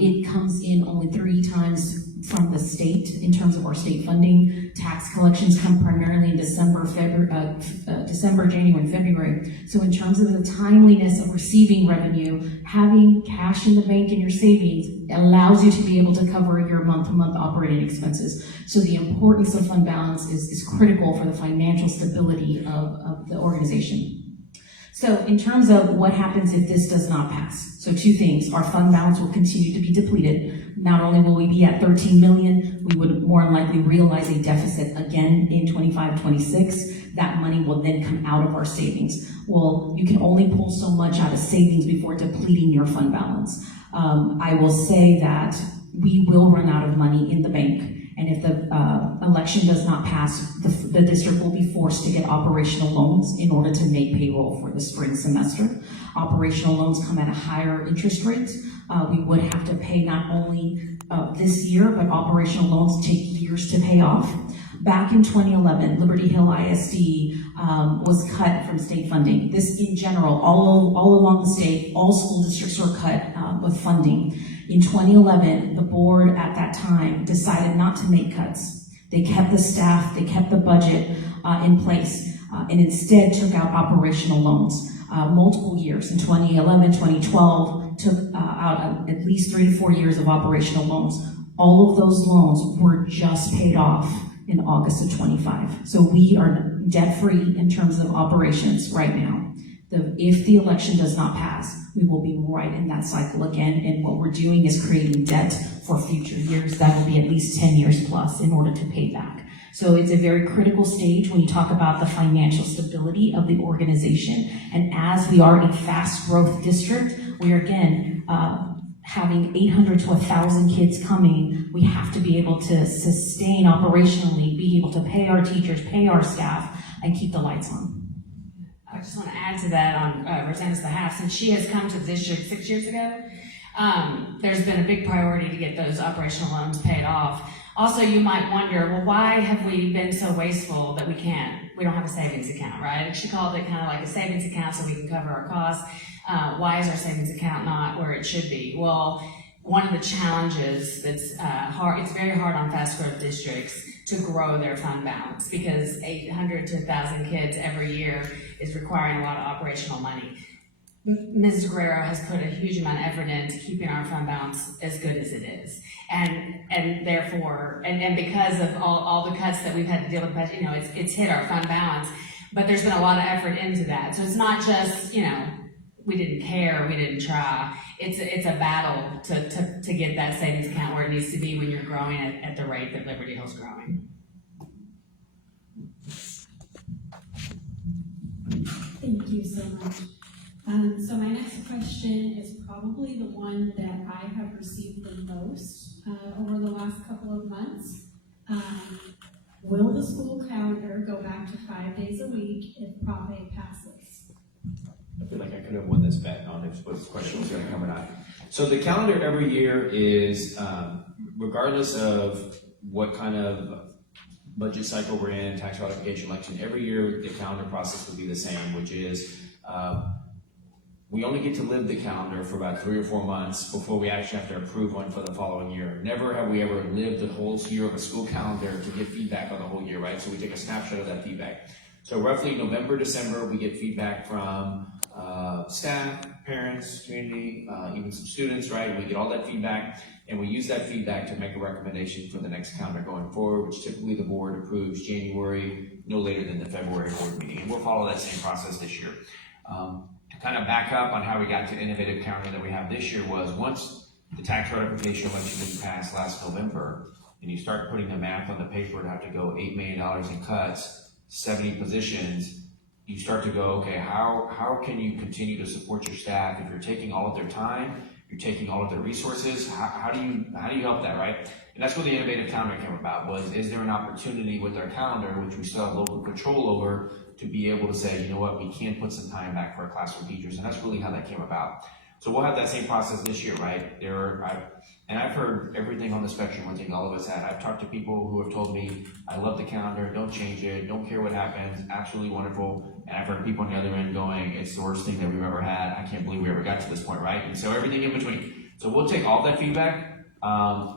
it comes in only 3 times from the state in terms of our state funding. Tax collections come primarily in December, January, and February. So in terms of the timeliness of receiving revenue, having cash in the bank in your savings allows you to be able to cover your month-to-month operating expenses. So the importance of fund balance is critical for the financial stability of the organization. So in terms of what happens if this does not pass, so 2 things. Our fund balance will continue to be depleted. Not only will we be at 13 million, we would more than likely realize a deficit again in 25-26. That money will then come out of our savings. Well, you can only pull so much out of savings before depleting your fund balance. I will say that we will run out of money in the bank. And if the election does not pass, the district will be forced to get operational loans in order to make payroll for the spring semester. Operational loans come at a higher interest rate. We would have to pay not only this year, but operational loans take years to pay off. Back in 2011, Liberty Hill ISD was cut from state funding. This in general, all along the state, all school districts were cut with funding. In 2011, the board at that time decided not to make cuts. They kept the staff, they kept the budget in place, and instead took out operational loans. Multiple years, in 2011, 2012, took out at least 3 to 4 years of operational loans. All of those loans were just paid off in August of 25. So we are debt-free in terms of operations right now. If the election does not pass, we will be right in that cycle again, and what we're doing is creating debt for future years that will be at least 10 years plus in order to pay back. So it's a very critical stage when you talk about the financial stability of the organization, and as we are a fast growth district, we are again having 800 to 1,000 kids coming, we have to be able to sustain operationally, be able to pay our teachers, pay our staff, and keep the lights on. I just want to add to that on Rosanna's behalf, since she has come to the district 6 years ago, there's been a big priority to get those operational loans paid off. Also, you might wonder, well, why have we been so wasteful that we don't have a savings account, right? She called it kind of like a savings account so we can cover our costs. Why is our savings account not where it should be? Well, one of the challenges that's hard, it's very hard on fast growth districts to grow their fund balance because 800 to 1,000 kids every year is requiring a lot of operational money. Ms. Guerrero has put a huge amount of effort into keeping our fund balance as good as it is. And therefore, and because of all the cuts that we've had to deal with, you know, it's hit our fund balance, but there's been a lot of effort into that. So it's not just, you know, we didn't care, we didn't try. It's a battle to get that savings account where it needs to be when you're growing at the rate that Liberty Hill's growing. Thank you so much. So my next question is probably the one that I have received the most over the last couple of months. Will the school calendar go back to 5 days a week if Prop A passes? I feel like I could have won this bet on if this question was going to come or not. So the calendar every year is, regardless of what kind of budget cycle we're in, tax ratification election, every year the calendar process will be the same, which is we only get to live the calendar for about 3 or 4 months before we actually have to approve one for the following year. Never have we ever lived the whole year of a school calendar to get feedback on the whole year, right? So we take a snapshot of that feedback. So roughly November, December, we get feedback from staff, parents, community, even some students, right? We get all that feedback, and we use that feedback to make a recommendation for the next calendar going forward, which typically the board approves January, no later than the February board meeting. And we'll follow that same process this year. To kind of back up on how we got to the innovative calendar that we have this year was once the tax ratification election passed last November, and you start putting the math on the paper to have to go $8 million in cuts, 70 positions, you start to go, okay, how can you continue to support your staff if you're taking all of their time, you're taking all of their resources, how do you help that, right? And that's where the innovative calendar came about, was is there an opportunity with our calendar, which we still have local control over, to be able to say, you know what, we can put some time back for our classroom teachers, and that's really how that came about. So we'll have that same process this year, right? I've heard everything on the spectrum, one thing all of us had. I've talked to people who have told me, I love the calendar, don't change it, don't care what happens, absolutely wonderful. And I've heard people on the other end going, it's the worst thing that we've ever had, I can't believe we ever got to this point, right? And so everything in between. So we'll take all that feedback,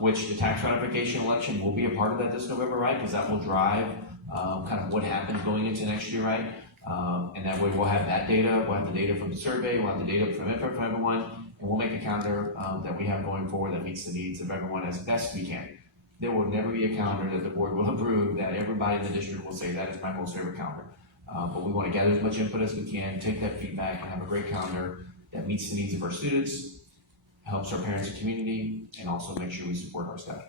which the tax ratification election will be a part of that this November, right? Because that will drive kind of what happens going into next year, right? And that way we'll have that data, we'll have the data from the survey, we'll have the data from everyone, and we'll make a calendar that we have going forward that meets the needs of everyone as best we can. There will never be a calendar that the board will approve that everybody in the district will say that is my most favorite calendar. But we want to gather as much input as we can, take that feedback, and have a great calendar that meets the needs of our students, helps our parents and community, and also make sure we support our staff.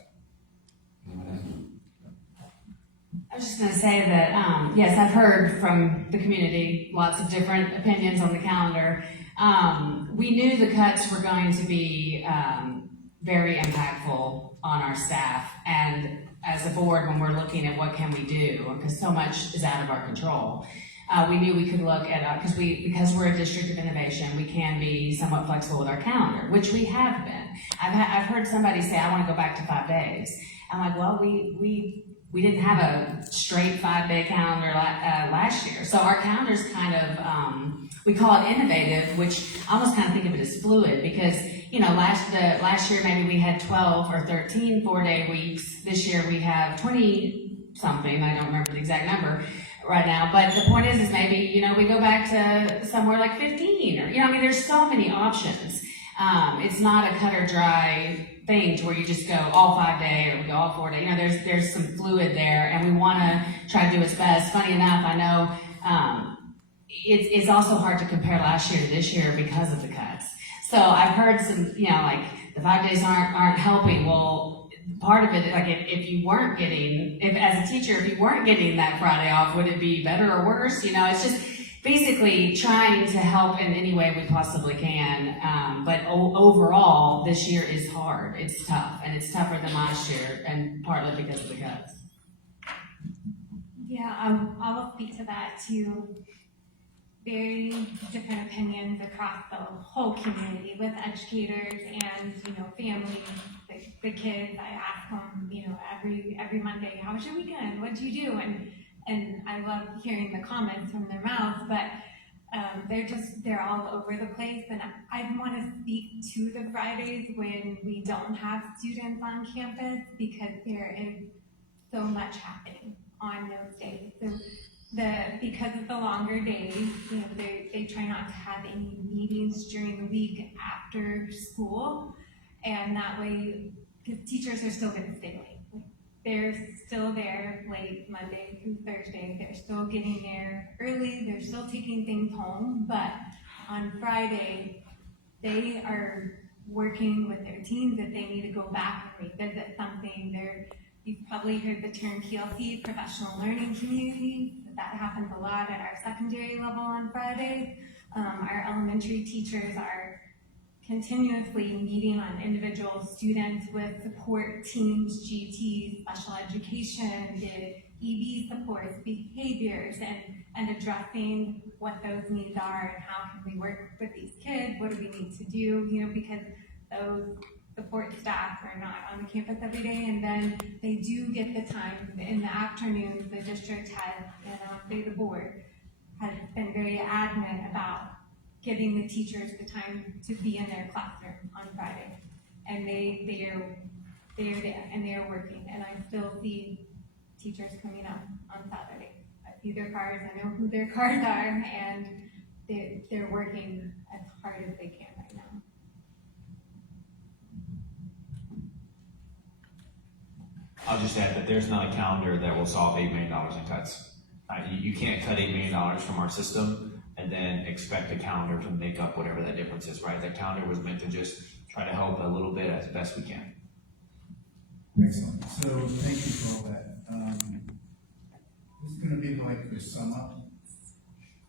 I was just going to say that, yes, I've heard from the community lots of different opinions on the calendar. We knew the cuts were going to be very impactful on our staff, and as a board, when we're looking at what can we do, because so much is out of our control, we knew we could look at, because we're a district of innovation, we can be somewhat flexible with our calendar, which we have been. I've heard somebody say, I want to go back to 5 days. I'm like, well, we didn't have a straight 5-day calendar last year. So our calendar's kind of, we call it innovative, which I almost kind of think of it as fluid because, you know, last year maybe we had 12 or 13 4-day weeks. This year we have 20 something, I don't remember the exact number right now. But the point is maybe, you know, we go back to somewhere like 15 or, you know, I mean, there's so many options. It's not a cut or dry thing to where you just go all 5-day or we go all 4-day. You know, there's some fluid there, and we want to try to do its best. Funny enough, I know it's also hard to compare last year to this year because of the cuts. So I've heard some, you know, like the 5 days aren't helping. Well, part of it, like if you weren't getting, as a teacher, if you weren't getting that Friday off, would it be better or worse? You know, it's just basically trying to help in any way we possibly can. But overall, this year is hard. It's tough, and it's tougher than last year, and partly because of the cuts. Yeah, I will speak to that too. Very different opinions across the whole community with educators and, families, the kids. I ask them, every Monday, how was your weekend? What'd you do? And I love hearing the comments from their mouths, but they're all over the place. And I want to speak to the Fridays when we don't have students on campus, because there is so much happening on those days. So because of the longer days, they try not to have any meetings during the week after school, and that way, because teachers are still going to stay late. They're still there late Monday through Thursday. They're still getting there early. They're still taking things home, but on Friday, they are working with their teams if they need to go back and revisit something. You've probably heard the term PLC, professional learning community. That happens a lot at our secondary level on Fridays. Our elementary teachers are continuously meeting on individual students with support teams, GTs, special education, the EB supports, behaviors, and addressing what those needs are and how can we work with these kids, what do we need to do, because those support staff are not on the campus every day, and then they do get the time in the afternoons. The district has, and I'll say the board, has been very adamant about giving the teachers the time to be in their classroom on Friday. And they are there and they are working, and I still see teachers coming up on Saturday. I see their cars, I know who their cars are, and they're working as hard as they can right now. I'll just add that there's not a calendar that will solve $8 million in cuts. You can't cut $8 million from our system and then expect a calendar to make up whatever that difference is, right? That calendar was meant to just try to help a little bit as best we can. Excellent. So thank you for all that. This is going to be like the sum up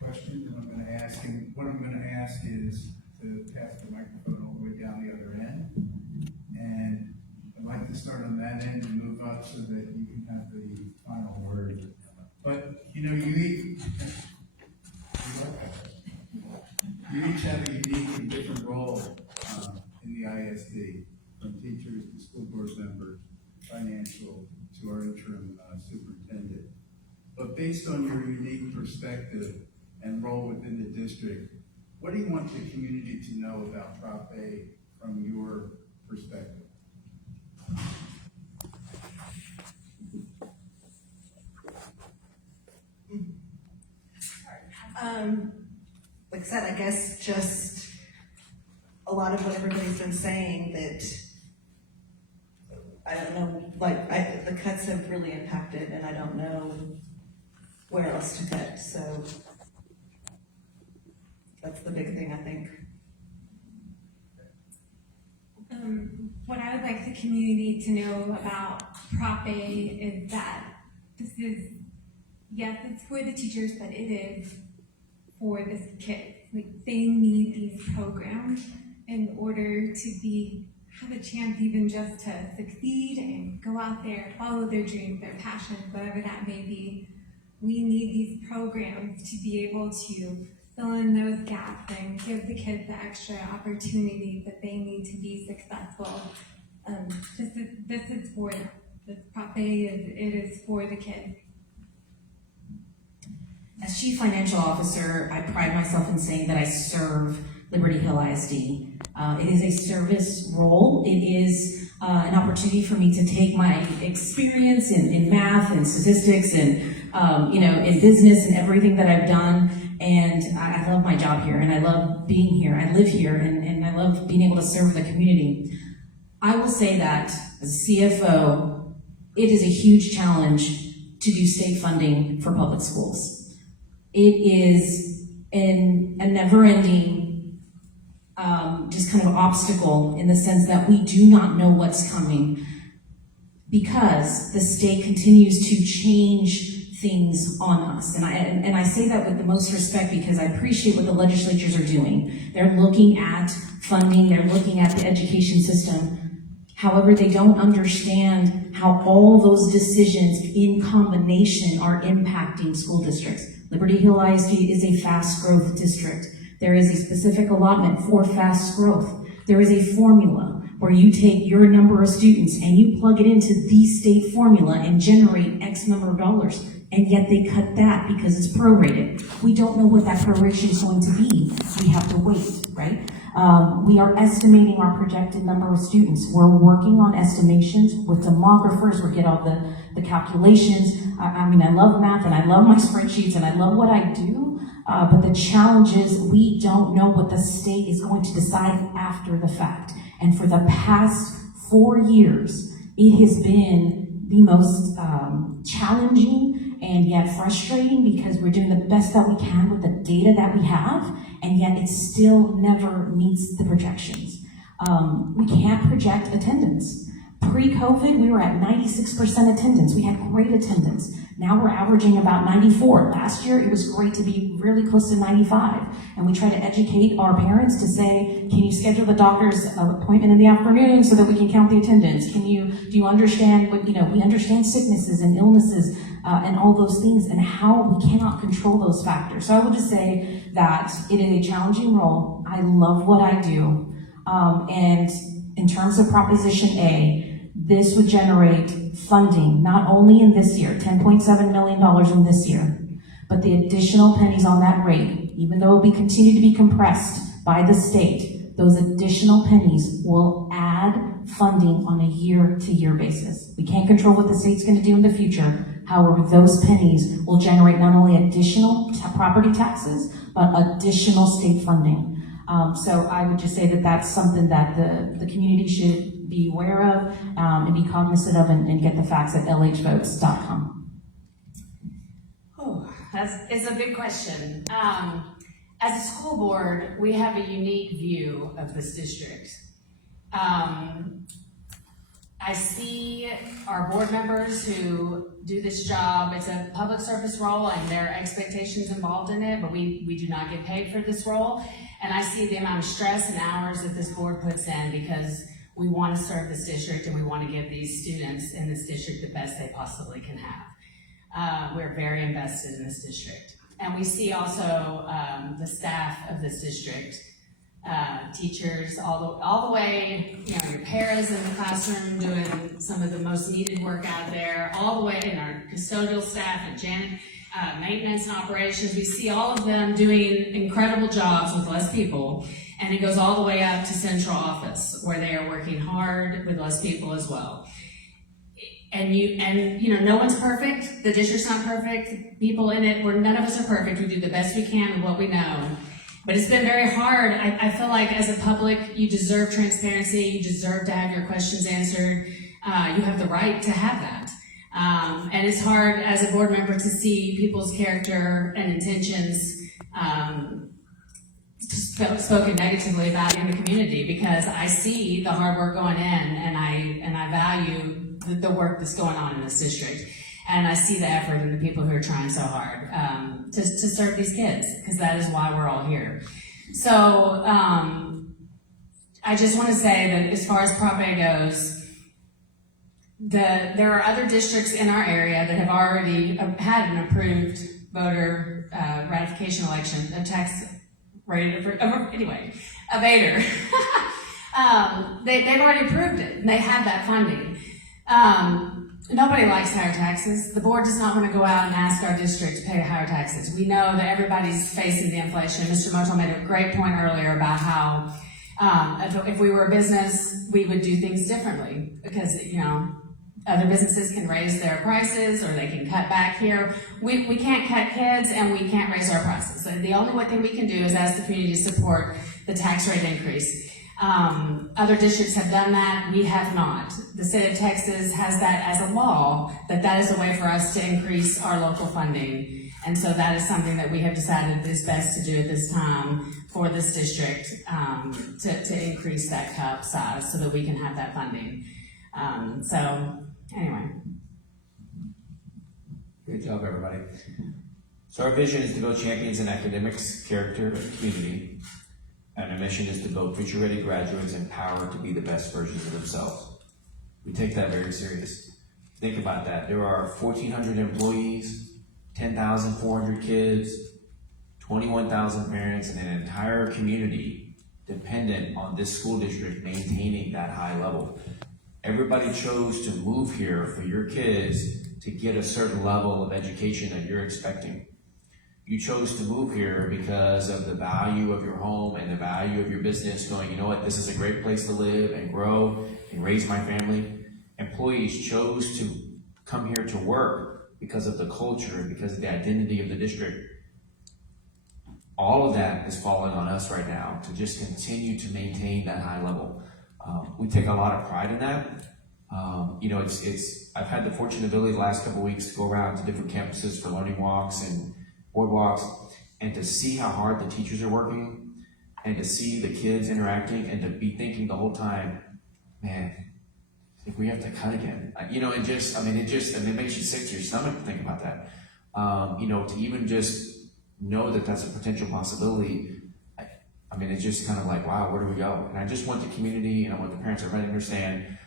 question that I'm going to ask. And what I'm going to ask is to pass the microphone all the way down the other end. And I'd like to start on that end and move up so that you can have the final word. But, you each have a unique and different role in the ISD, from teachers to school board members, financial to our interim superintendent. But based on your unique perspective and role within the district, what do you want the community to know about Prop A from your perspective? Like I said, I guess just a lot of what everybody's been saying, that I don't know, the cuts have really impacted, and I don't know where else to cut, so that's the big thing, I think. What I would like the community to know about Prop A is that this is, yes, it's for the teachers, but it is for the kids. Like, they need these programs in order to have a chance even just to succeed and go out there, follow their dreams, their passions, whatever that may be. We need these programs to be able to fill in those gaps and give the kids the extra opportunity that they need to be successful. This is for them. This Prop A is for the kids. As Chief Financial Officer, I pride myself in saying that I serve Liberty Hill ISD. It is a service role. It is an opportunity for me to take my experience in math and statistics and in business and everything that I've done. And I love my job here, and I love being here. I live here, and I love being able to serve the community. I will say that as a CFO, it is a huge challenge to do state funding for public schools. It is a never-ending just kind of obstacle, in the sense that we do not know what's coming, because the state continues to change things on us. And I say that with the most respect because I appreciate what the legislatures are doing. They're looking at funding, they're looking at the education system. However, they don't understand how all those decisions in combination are impacting school districts. Liberty Hill ISD is a fast growth district. There is a specific allotment for fast growth. There is a formula where you take your number of students and you plug it into the state formula and generate X number of dollars. And yet they cut that because it's prorated. We don't know what that proration is going to be. We have to wait, right? We are estimating our projected number of students. We're working on estimations with demographers. We get all the calculations. I mean, I love math and I love my spreadsheets and I love what I do. But the challenge is we don't know what the state is going to decide after the fact. And for the past 4 years, it has been the most challenging and yet frustrating because we're doing the best that we can with the data that we have, and yet it still never meets the projections. We can't project attendance. Pre-COVID, we were at 96% attendance. We had great attendance. Now we're averaging about 94. Last year, it was great to be really close to 95. And we try to educate our parents to say, can you schedule the doctor's appointment in the afternoon so that we can count the attendance? Do you understand what, we understand sicknesses and illnesses and all those things and how we cannot control those factors. So I would just say that it is a challenging role. I love what I do. And in terms of Proposition A, this would generate funding, not only in this year, $10.7 million in this year, but the additional pennies on that rate, even though it will continue to be compressed by the state, those additional pennies will add funding on a year-to-year basis. We can't control what the state's going to do in the future. However, those pennies will generate not only additional property taxes, but additional state funding. So I would just say that that's something that the community should be aware of and be cognizant of and get the facts at lhvotes.com. Oh, it's a big question. As a school board, we have a unique view of this district. I see our board members who do this job. It's a public service role and there are expectations involved in it, but we do not get paid for this role. And I see the amount of stress and hours that this board puts in because we want to serve this district and we want to give these students in this district the best they possibly can have. We're very invested in this district. And we see also the staff of this district, teachers, all the way, your paras in the classroom doing some of the most needed work out there, all the way in our custodial staff and maintenance and operations. We see all of them doing incredible jobs with less people, and it goes all the way up to central office where they are working hard with less people as well. And no one's perfect. The district's not perfect. People in it, none of us are perfect. We do the best we can with what we know. But it's been very hard. I feel like as a public, you deserve transparency. You deserve to have your questions answered. You have the right to have that. And it's hard as a board member to see people's character and intentions spoken negatively about in the community because I see the hard work going in and I value the work that's going on in this district. And I see the effort and the people who are trying so hard to serve these kids, because that is why we're all here. So I just want to say that as far as Prop A goes, there are other districts in our area that have already had an approved voter ratification election, a tax rate, anyway, a VATRE. They've already approved it, and they have that funding. Nobody likes higher taxes. The board does not want to go out and ask our district to pay higher taxes. We know that everybody's facing the inflation. Mr. Motel made a great point earlier about how if we were a business, we would do things differently because, other businesses can raise their prices or they can cut back here. We can't cut kids and we can't raise our prices. So the only thing we can do is ask the community to support the tax rate increase. Other districts have done that. We have not. The state of Texas has that as a law, that is a way for us to increase our local funding. And so that is something that we have decided is best to do at this time for this district, to increase that cup size so that we can have that funding. So anyway. Good job, everybody. So our vision is to build champions in academics, character, and community. And our mission is to build future-ready graduates empowered to be the best versions of themselves. We take that very serious. Think about that. There are 1,400 employees, 10,400 kids, 21,000 parents, and an entire community dependent on this school district maintaining that high level. Everybody chose to move here for your kids to get a certain level of education that you're expecting. You chose to move here because of the value of your home and the value of your business, going, you know what, this is a great place to live and grow and raise my family. Employees chose to come here to work because of the culture, because of the identity of the district. All of that is falling on us right now to just continue to maintain that high level. We take a lot of pride in that. I've had the fortune and ability the last couple of weeks to go around to different campuses for learning walks and boardwalks, and to see how hard the teachers are working, and to see the kids interacting, and to be thinking the whole time, man, if we have to cut again, it makes you sick to your stomach to think about that. To even just know that that's a potential possibility. It's just kind of like, wow, where do we go? And I just want the community and I want the parents to understand,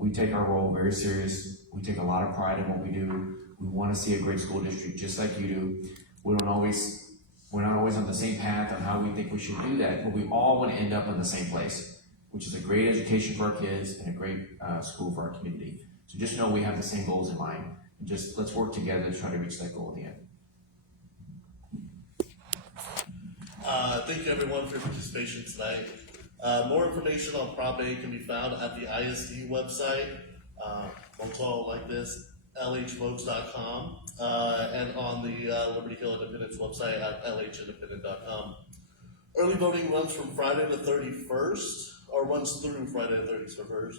we take our role very serious. We take a lot of pride in what we do. We want to see a great school district just like you do. We're not always on the same path on how we think we should do that, but we all want to end up in the same place, which is a great education for our kids and a great school for our community. So just know we have the same goals in mind. And just let's work together to try to reach that goal at the end. Thank you everyone for your participation tonight. More information on Prop A can be found at the ISD website, votes all like this, lhvotes.com, and on the Liberty Hill Independence website at lhindependent.com. Early voting runs from Friday the 31st, or runs through Friday the 31st.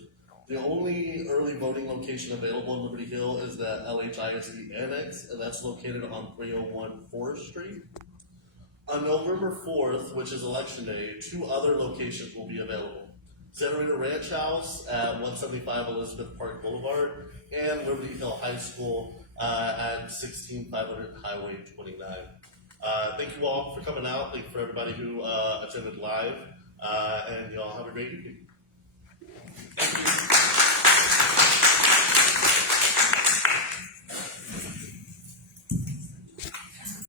The only early voting location available in Liberty Hill is the LHISD Annex, and that's located on 301 Forest Street. On November 4th, which is Election Day, 2 other locations will be available. Santa Rita Ranch House at 175 Elizabeth Park Boulevard, and Liberty Hill High School at 16500 Highway 29. Thank you all for coming out. Thank you for everybody who attended live, and y'all have a great evening. Thank you.